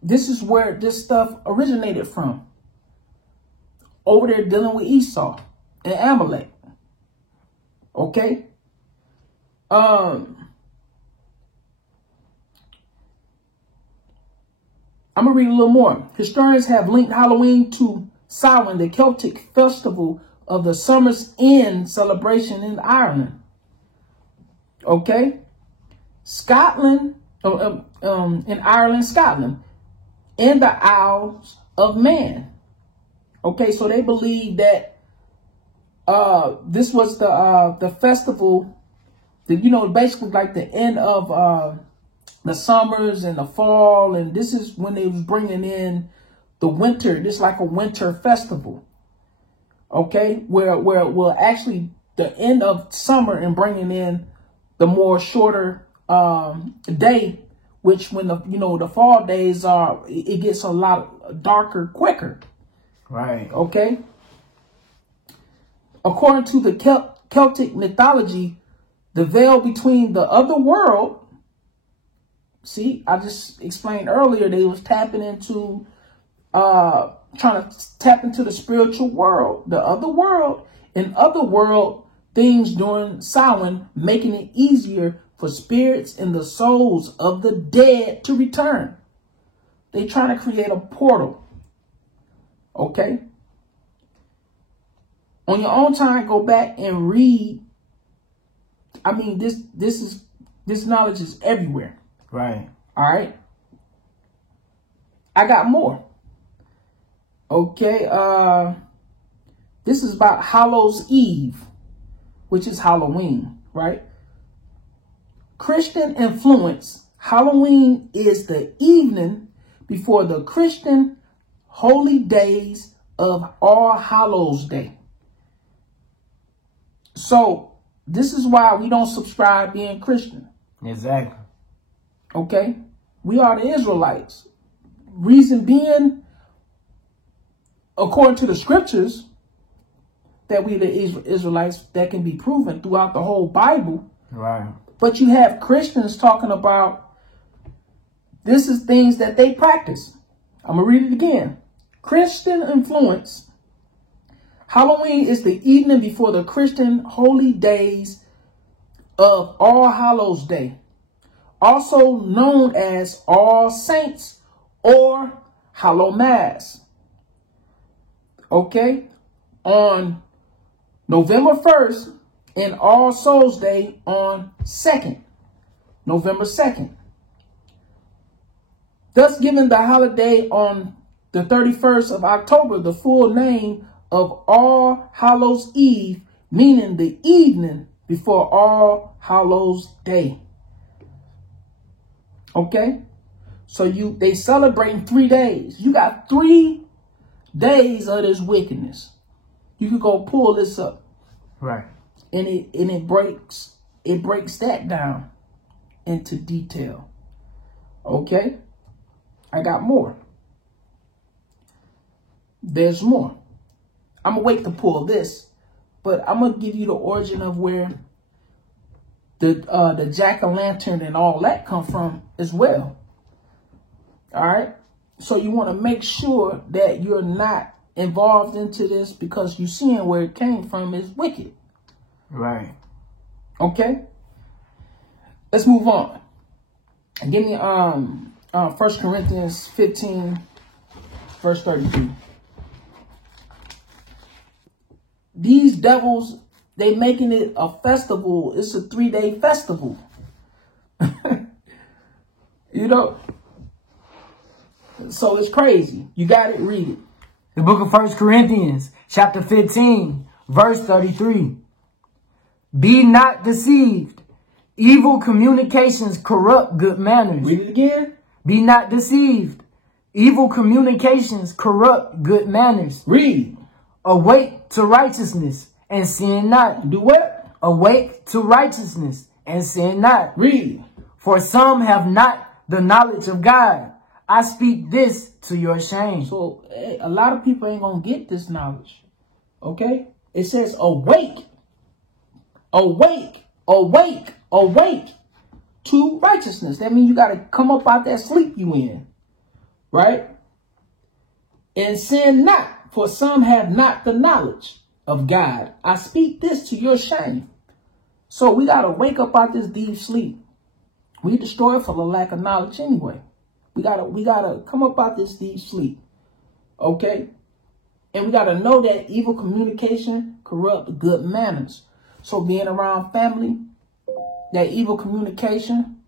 This is where this stuff originated from. Over there dealing with Esau and Amalek. Okay? I'm going to read a little more. Historians have linked Halloween to Samhain, the Celtic festival of the summer's end celebration in Ireland. Okay? Scotland, in Ireland, Scotland, and the Isles of Man. Okay, so they believe that this was the festival that, you know, basically like the end of the summers and the fall, and this is when they was bringing in the winter. This is like a winter festival, okay, where it will actually the end of summer and bringing in the more shorter day, which when the fall days are, it gets a lot darker quicker. Right. Okay. According to the Celtic mythology, the veil between the other world, see, I just explained earlier, they was tapping into, trying to tap into the spiritual world, the other world, and other world things during Samhain, making it easier for spirits and the souls of the dead to return. They trying to create a portal. Okay. On your own time, go back and read. I mean, this knowledge is everywhere. Right. All right. I got more. Okay. This is about Hallows Eve, which is Halloween, right? Christian influence. Halloween is the evening before the Christian holy days of All Hallows Day. So this is why we don't subscribe being Christian. Exactly. Okay. We are the Israelites. Reason being, according to the scriptures, that we the Israelites, that can be proven throughout the whole Bible. Right. But you have Christians talking about this is things that they practice. I'm going to read it again. Christian influence. Halloween is the evening before the Christian holy days of All Hallows Day, also known as All Saints or Hallowmas. Okay, on November 1st and All Souls Day on November 2nd. Thus giving the holiday on the 31st of October the full name of All Hallows Eve, meaning the evening before All Hallows Day. Okay, so they celebrating 3 days. You got 3 days of this wickedness. You could go pull this up, right, and it breaks that down into detail. Okay, I got more. There's more. I'm going to wait to pull this, but I'm going to give you the origin of where the jack-o'-lantern and all that come from as well. All right. So you want to make sure that you're not involved into this because you seeing where it came from is wicked. Right. Okay. Let's move on. Give me 1 Corinthians 15, verse 33. These devils, they making it a festival. It's a 3-day festival. You know? So it's crazy. You got it. Read it. The book of 1 Corinthians, chapter 15, verse 33. Be not deceived. Evil communications corrupt good manners. Read it again. Be not deceived. Evil communications corrupt good manners. Read. Awake to righteousness and sin not. Do what? Awake to righteousness and sin not. Read. For some have not the knowledge of God. I speak this to your shame. So a lot of people ain't going to get this knowledge. Okay? It says awake. Awake. Awake. Awake to righteousness. That means you got to come up out that sleep you in. Right? And sin not. For some have not the knowledge of God. I speak this to your shame. So we got to wake up out this deep sleep. We destroy it for the lack of knowledge anyway. We gotta come up out this deep sleep. Okay? And we gotta know that evil communication corrupt good manners. So being around family, that evil communication,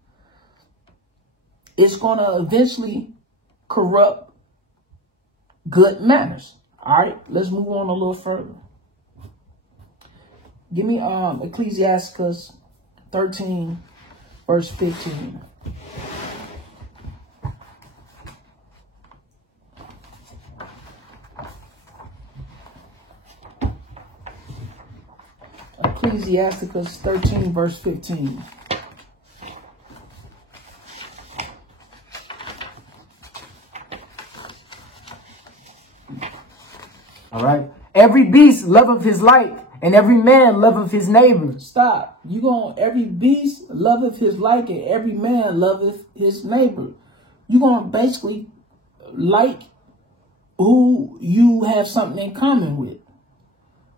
it's gonna eventually corrupt good manners. All right, let's move on a little further. Give me Ecclesiasticus 13, verse 15. Ecclesiasticus 13, verse 15. All right. Every beast loveth his like, and every man loveth his neighbor. Stop. Every beast loveth his like, and every man loveth his neighbor. You're going to basically like who you have something in common with.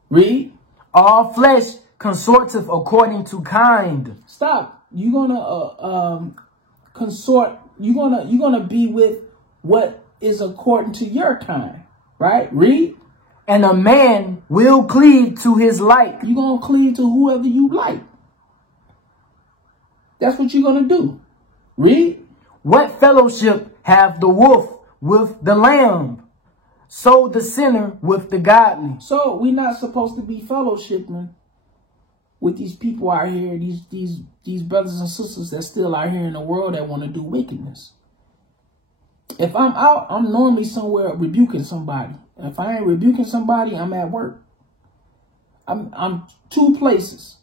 Read. All flesh consorteth according to kind. Stop. You're gonna consort. You're gonna be with what is according to your kind, right? Read. And a man will cleave to his like. You're gonna cleave to whoever you like. That's what you're gonna do. Read. What fellowship have the wolf with the lamb? So the sinner with the godly. So we're not supposed to be fellowshipping with these people out here, these brothers and sisters that still out here in the world that want to do wickedness. If I'm out, I'm normally somewhere rebuking somebody. If I ain't rebuking somebody, I'm at work. I'm two places.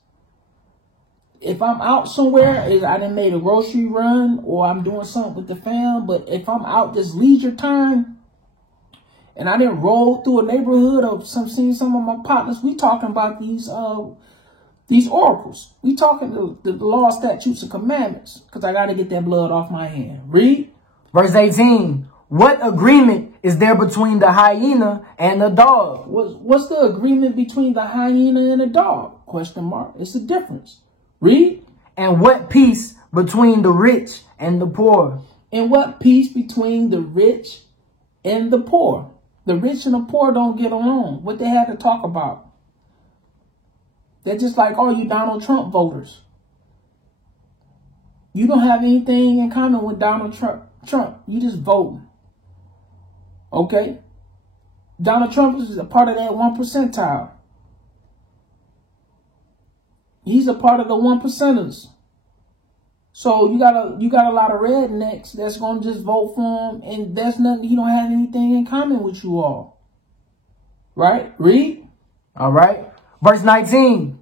If I'm out somewhere, I done made a grocery run or I'm doing something with the fam. But if I'm out this leisure time and I didn't roll through a neighborhood or seeing some of my partners, we talking about these oracles. We talking the law, statutes, and commandments, because I got to get that blood off my hand. Read. Verse 18. What agreement is there between the hyena and the dog? What's the agreement between the hyena and the dog? Question mark. It's a difference. Read. And what peace between the rich and the poor? And what peace between the rich and the poor? The rich and the poor don't get along. What they have to talk about? They're just like all you Donald Trump voters. You don't have anything in common with Donald Trump. You just voting. Okay? Donald Trump is a part of that 1%. He's a part of the 1%ers. So you got a lot of rednecks that's gonna just vote for him, and there's nothing. He don't have anything in common with you all. Right? Read. All right. Verse 19.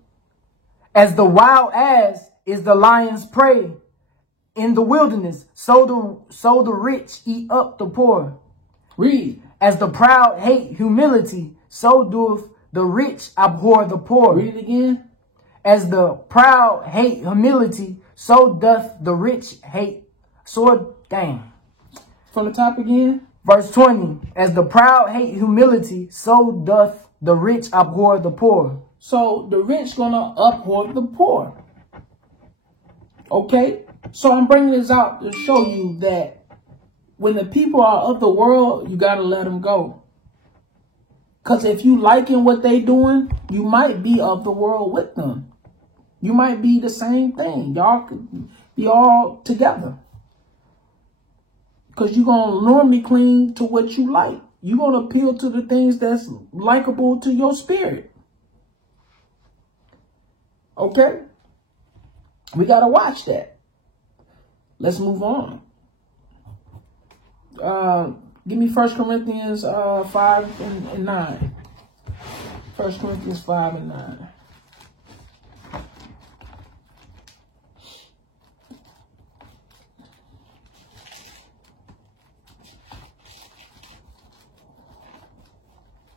As the wild ass is the lion's prey in the wilderness, so the rich eat up the poor. Read. As the proud hate humility, so doeth the rich abhor the poor. Read it again. As the proud hate humility, so doth the rich hate. Dang. From the top again. Verse 20. As the proud hate humility, so doth the rich abhor the poor. So the rich gonna abhor the poor. Okay? So I'm bringing this out to show you that when the people are of the world, you gotta let them go. Because if you liking what they doing, you might be of the world with them. You might be the same thing. Y'all could be all together. Because you're going to normally cling to what you like. You're going to appeal to the things that's likable to your spirit. Okay? We got to watch that. Let's move on. Give me 1 Corinthians 5 and 9. 1 Corinthians 5 and 9.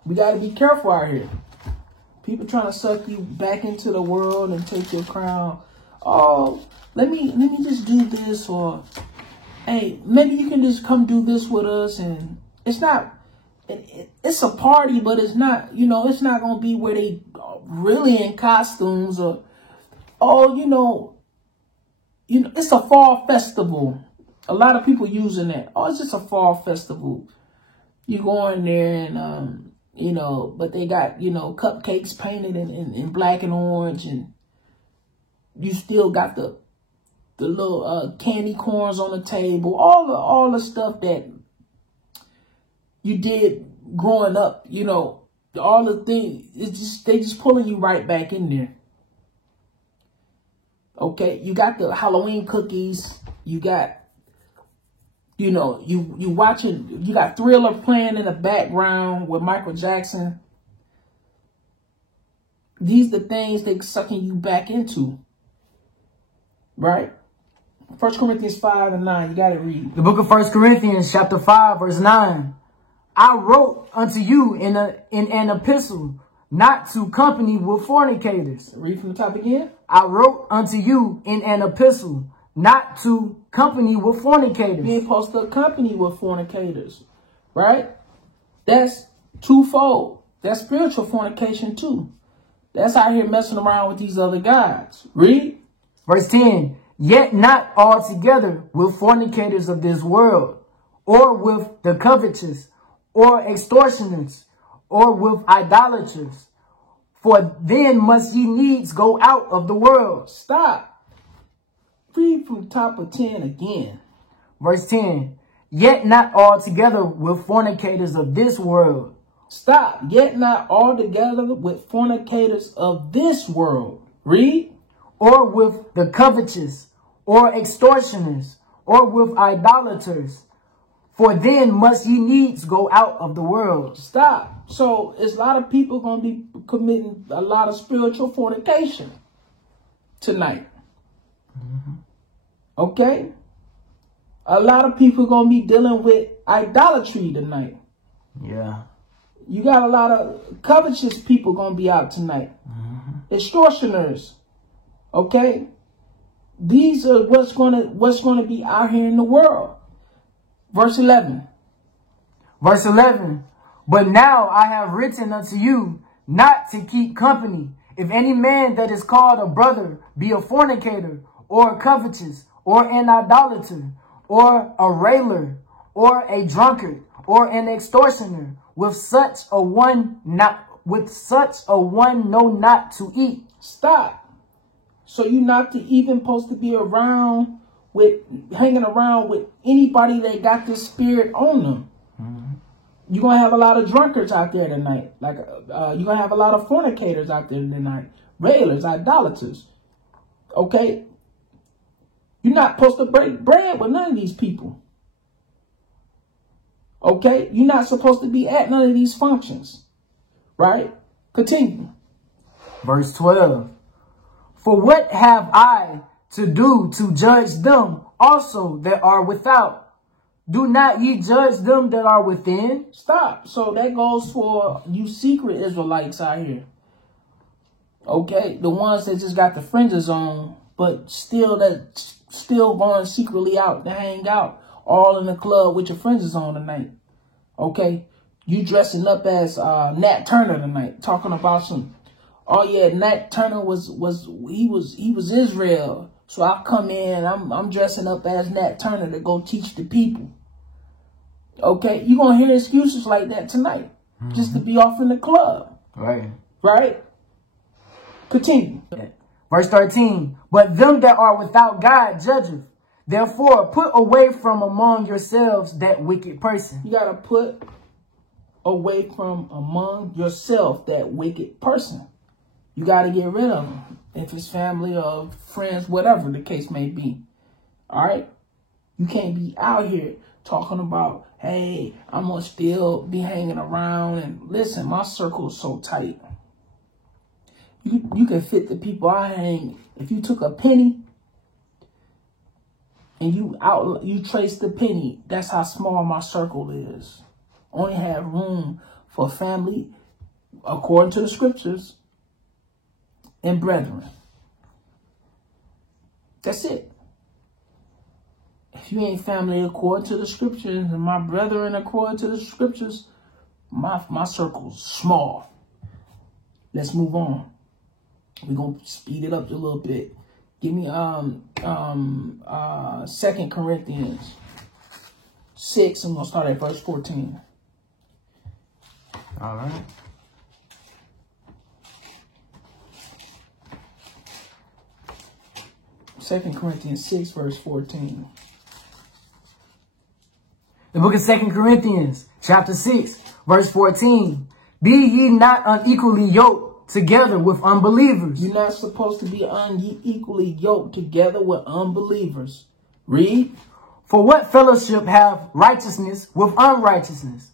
We got to be careful out here. People trying to suck you back into the world and take your crown. Oh, let me just do this, or hey, maybe you can just come do this with us. And it's not, it's a party, but it's not, it's not going to be where they really in costumes or, it's a fall festival. A lot of people using that. Oh, it's just a fall festival. You go in there and, but they got, cupcakes painted in black and orange, and you still got the little candy corns on the table, all the stuff that you did growing up, all the things. They just pulling you right back in there. Okay, you got the Halloween cookies. You got, you know, you watching. You got Thriller playing in the background with Michael Jackson. These are the things they're sucking you back into, right? 1 Corinthians 5:9. You got to read. The book of 1 Corinthians chapter 5 verse 9. I wrote unto you in an epistle, not to company with fornicators. Read from the top again. I wrote unto you in an epistle, not to company with fornicators. You ain't supposed to company with fornicators, right? That's twofold. That's spiritual fornication too. That's out here messing around with these other guys. Read. Verse 10. Yet not altogether with fornicators of this world, or with the covetous, or extortioners, or with idolaters. For then must ye needs go out of the world. Stop. Read from top of 10 again. Verse 10. Yet not altogether with fornicators of this world. Stop. Yet not altogether with fornicators of this world. Read. Or with the covetous, or extortioners, or with idolaters. For then must ye needs go out of the world. Stop. So it's a lot of people going to be committing a lot of spiritual fornication tonight. Okay? A lot of people going to be dealing with idolatry tonight. Yeah. You got a lot of covetous people going to be out tonight. Extortioners. Okay? These are what's going to be out here in the world. Verse 11. Verse 11. But now I have written unto you not to keep company. If any man that is called a brother be a fornicator, or a covetous, or an idolater, or a railer, or a drunkard, or an extortioner, with such a one know not to eat. Stop. So you're not even supposed to be hanging around with anybody that got this spirit on them. You're going to have a lot of drunkards out there tonight. Like you're going to have a lot of fornicators out there tonight. Railers, idolaters. Okay? You're not supposed to break bread with none of these people. Okay? You're not supposed to be at none of these functions. Right? Continue. Verse 12. For what have I to do to judge them also that are without? Do not ye judge them that are within? Stop. So that goes for you secret Israelites out here. Okay? The ones that just got the fringes on, but still going secretly out to hang out, all in the club with your fringes on tonight. Okay? You dressing up as Nat Turner tonight, talking about some, oh yeah, Nat Turner was Israel. So I come in, I'm dressing up as Nat Turner to go teach the people. Okay, you're gonna hear excuses like that tonight, just to be off in the club. Right. Right? Continue. Verse 13. But them that are without God judgeth. Therefore put away from among yourselves that wicked person. You gotta put away from among yourself that wicked person. You gotta get rid of them. If it's family or friends, whatever the case may be. All right? You can't be out here talking about, hey, I'm going to still be hanging around. And listen, my circle is so tight. You can fit the people I hang. If you took a penny and you trace the penny, that's how small my circle is. Only have room for family, according to the scriptures, and brethren. That's it. If you ain't family according to the scriptures and my brethren according to the scriptures, my circle's small. Let's move on. We're going to speed it up a little bit. Give me 2 Corinthians 6. I'm going to start at verse 14. All right. Second Corinthians 6, verse 14. The book of 2 Corinthians, chapter 6, verse 14. Be ye not unequally yoked together with unbelievers. You're not supposed to be unequally yoked together with unbelievers. Read. For what fellowship have righteousness with unrighteousness?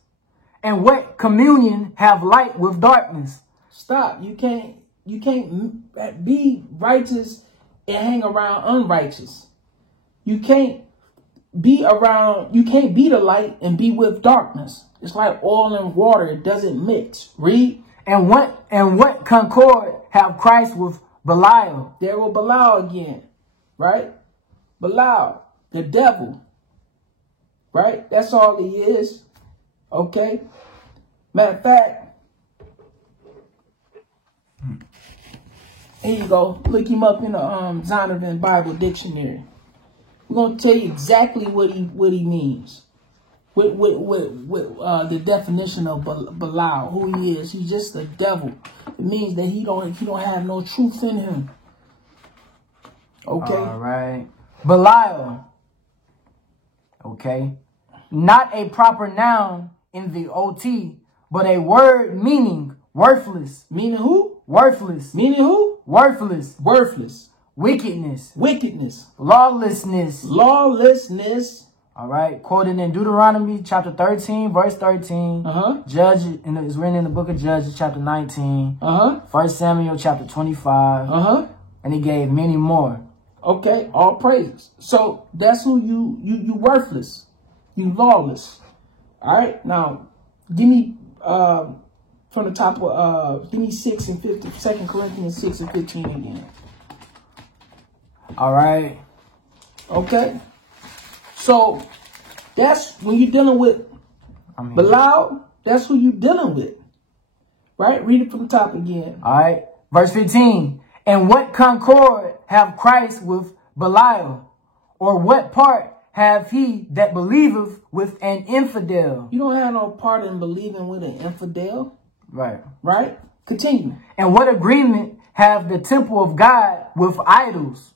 And what communion have light with darkness? Stop. You can't be righteous and hang around unrighteous. You can't be the light and be with darkness. It's like oil and water. It doesn't mix. Read. And what concord have Christ with Belial? There will Belial again. Right? Belial, the devil. Right? That's all he is. Okay? Matter of fact, here you go. Look him up in the Zondervan Bible Dictionary. We're going to tell you exactly what he means. With the definition of Belial, who he is. He's just a devil. It means that he don't have no truth in him. Okay? All right. Belial. Okay. Not a proper noun in the OT, but a word meaning worthless. Meaning who? Worthless. Meaning who? Worthless. Worthless. Wickedness. Wickedness. Lawlessness. Lawlessness. All right. Quoted in Deuteronomy chapter 13, verse 13. Judge, and it's written in the book of Judges chapter 19. 1 Samuel chapter 25. And he gave many more. Okay. All praises. So that's who you worthless. You lawless. All right. Now, give me from the top of give me 6 and 15. 2 Corinthians 6 and 15 again. All right. Okay. So that's when you're dealing with Belial. That's who you're dealing with. Right? Read it from the top again. All right. Verse 15. And what concord have Christ with Belial? Or what part have he that believeth with an infidel? You don't have no part in believing with an infidel. Right. Right? Continue. And what agreement have the temple of God with idols?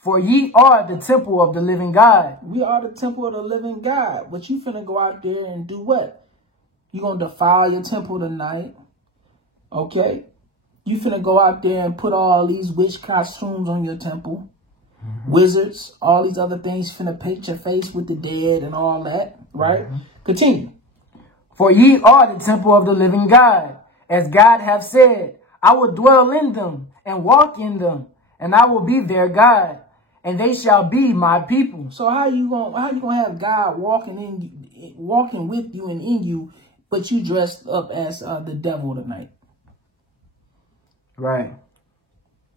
For ye are the temple of the living God. We are the temple of the living God. But you finna go out there and do what? You gonna defile your temple tonight. Okay? You finna go out there and put all these witch costumes on your temple. Wizards, all these other things. Finna paint your face with the dead and all that. Right? Continue. For ye are the temple of the living God. As God hath said, I will dwell in them and walk in them, and I will be their God, and they shall be my people. So how you gonna have God walking with you and in you, but you dressed up as the devil tonight? Right.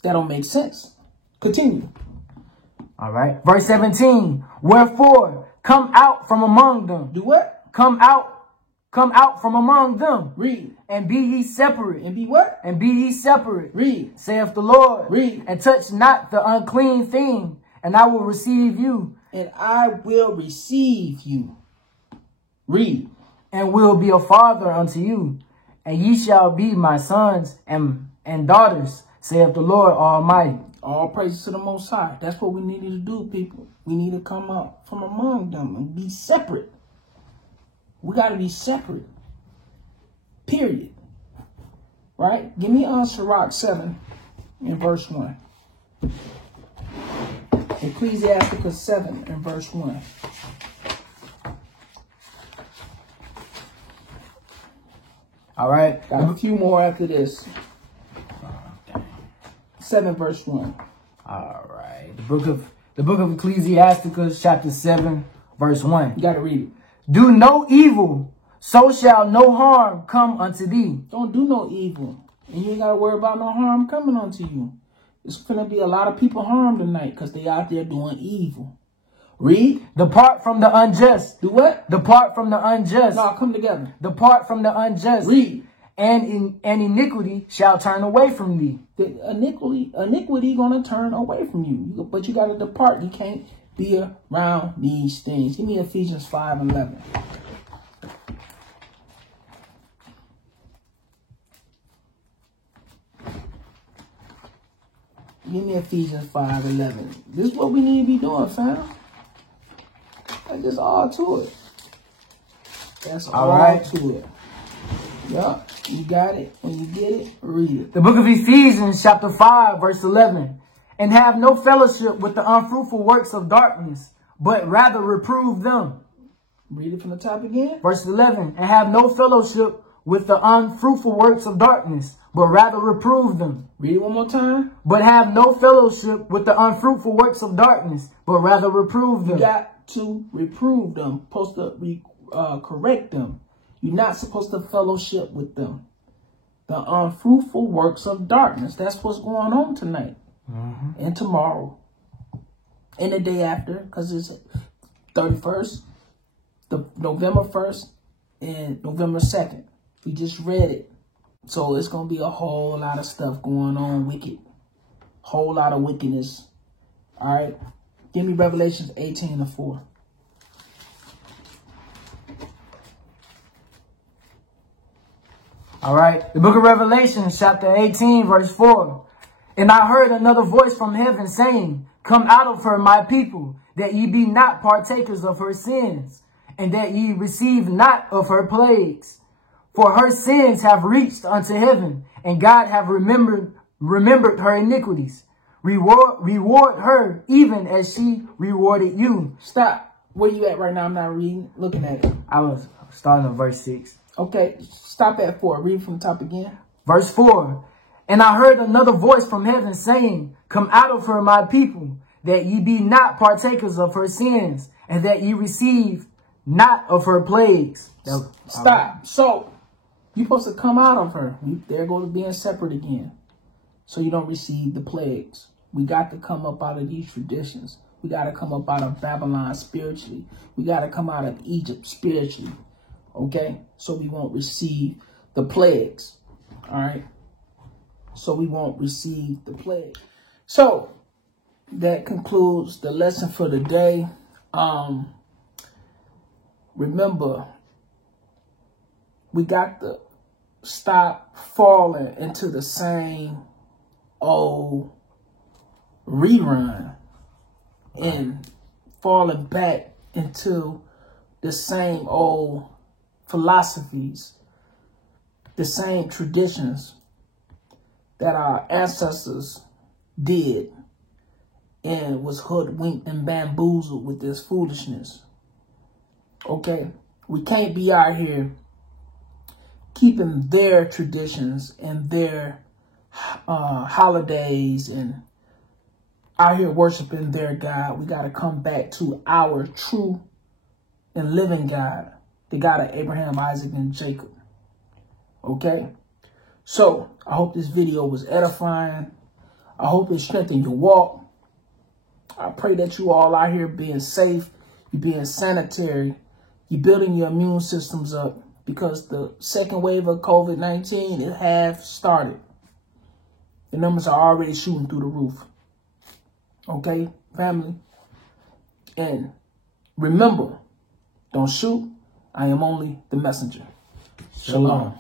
That don't make sense. Continue. All right. Verse 17. Wherefore, come out from among them. Do what? Come out from among them. Read. And be ye separate. And be what? And be ye separate. Read. Saith the Lord. Read. And touch not the unclean thing, and I will receive you. And I will receive you. Read. And will be a father unto you, and ye shall be my sons and daughters, saith the Lord Almighty. All praises to the Most High. That's what we needed to do, people. We need to come up from among them and be separate. We got to be separate. Period. Right? Give me Sirach 7 in verse 1. Ecclesiasticus 7 in verse 1. All right. Got a few more after this. 7 verse 1. All right. The book of Ecclesiasticus chapter 7 verse 1. You got to read it. Do no evil, so shall no harm come unto thee. Don't do no evil. And you ain't got to worry about no harm coming unto you. There's going to be a lot of people harmed tonight because they out there doing evil. Read. Depart from the unjust. Do what? Depart from the unjust. No, come together. Depart from the unjust. Read. And iniquity shall turn away from thee. The iniquity going to turn away from you. But you got to depart. You can't be around these things. Give me Ephesians 5:11. Give me Ephesians 5:11. This is what we need to be doing, fam. That's just all to it. That's all right to it. Yeah, you got it. When you get it, read it. The book of Ephesians, chapter 5, verse 11. And have no fellowship with the unfruitful works of darkness, but rather reprove them. Read it from the top again. Verse 11. And have no fellowship with the unfruitful works of darkness, but rather reprove them. Read it one more time. But have no fellowship with the unfruitful works of darkness, but rather reprove them. You got to reprove them. Supposed to correct them. You're not supposed to fellowship with them. The unfruitful works of darkness. That's what's going on tonight. And tomorrow. And the day after. Because it's 31st. The November 1st. And November 2nd. We just read it. So it's going to be a whole lot of stuff going on. Wicked. Whole lot of wickedness. All right. Give me Revelations 18:4. All right. The book of Revelation, chapter 18, verse 4. And I heard another voice from heaven saying, Come out of her, my people, that ye be not partakers of her sins, and that ye receive not of her plagues. For her sins have reached unto heaven, and God have remembered her iniquities. Reward her even as she rewarded you. Stop. Where you at right now? I'm not reading. Looking at it. I was starting on verse 6. Okay. Stop at 4. Read from the top again. Verse 4. And I heard another voice from heaven saying, Come out of her, my people, that ye be not partakers of her sins, and that ye receive not of her plagues. Stop. So, you're supposed to come out of her. There goes being separate again. So you don't receive the plagues. We got to come up out of these traditions. We got to come up out of Babylon spiritually. We got to come out of Egypt spiritually. Okay? So we won't receive the plagues. All right? So we won't receive the plague. So that concludes the lesson for the day. Remember, we got to stop falling into the same old rerun and falling back into the same old philosophies, the same traditions that our ancestors did and was hoodwinked and bamboozled with this foolishness. Okay? We can't be out here keeping their traditions and their holidays and out here worshiping their God. We got to come back to our true and living God, the God of Abraham, Isaac, and Jacob. Okay? So, I hope this video was edifying. I hope it strengthened your walk. I pray that you all out here being safe, you being sanitary, you building your immune systems up, because the second wave of COVID-19, it has started. The numbers are already shooting through the roof. Okay, family? And remember, don't shoot. I am only the messenger. Shalom.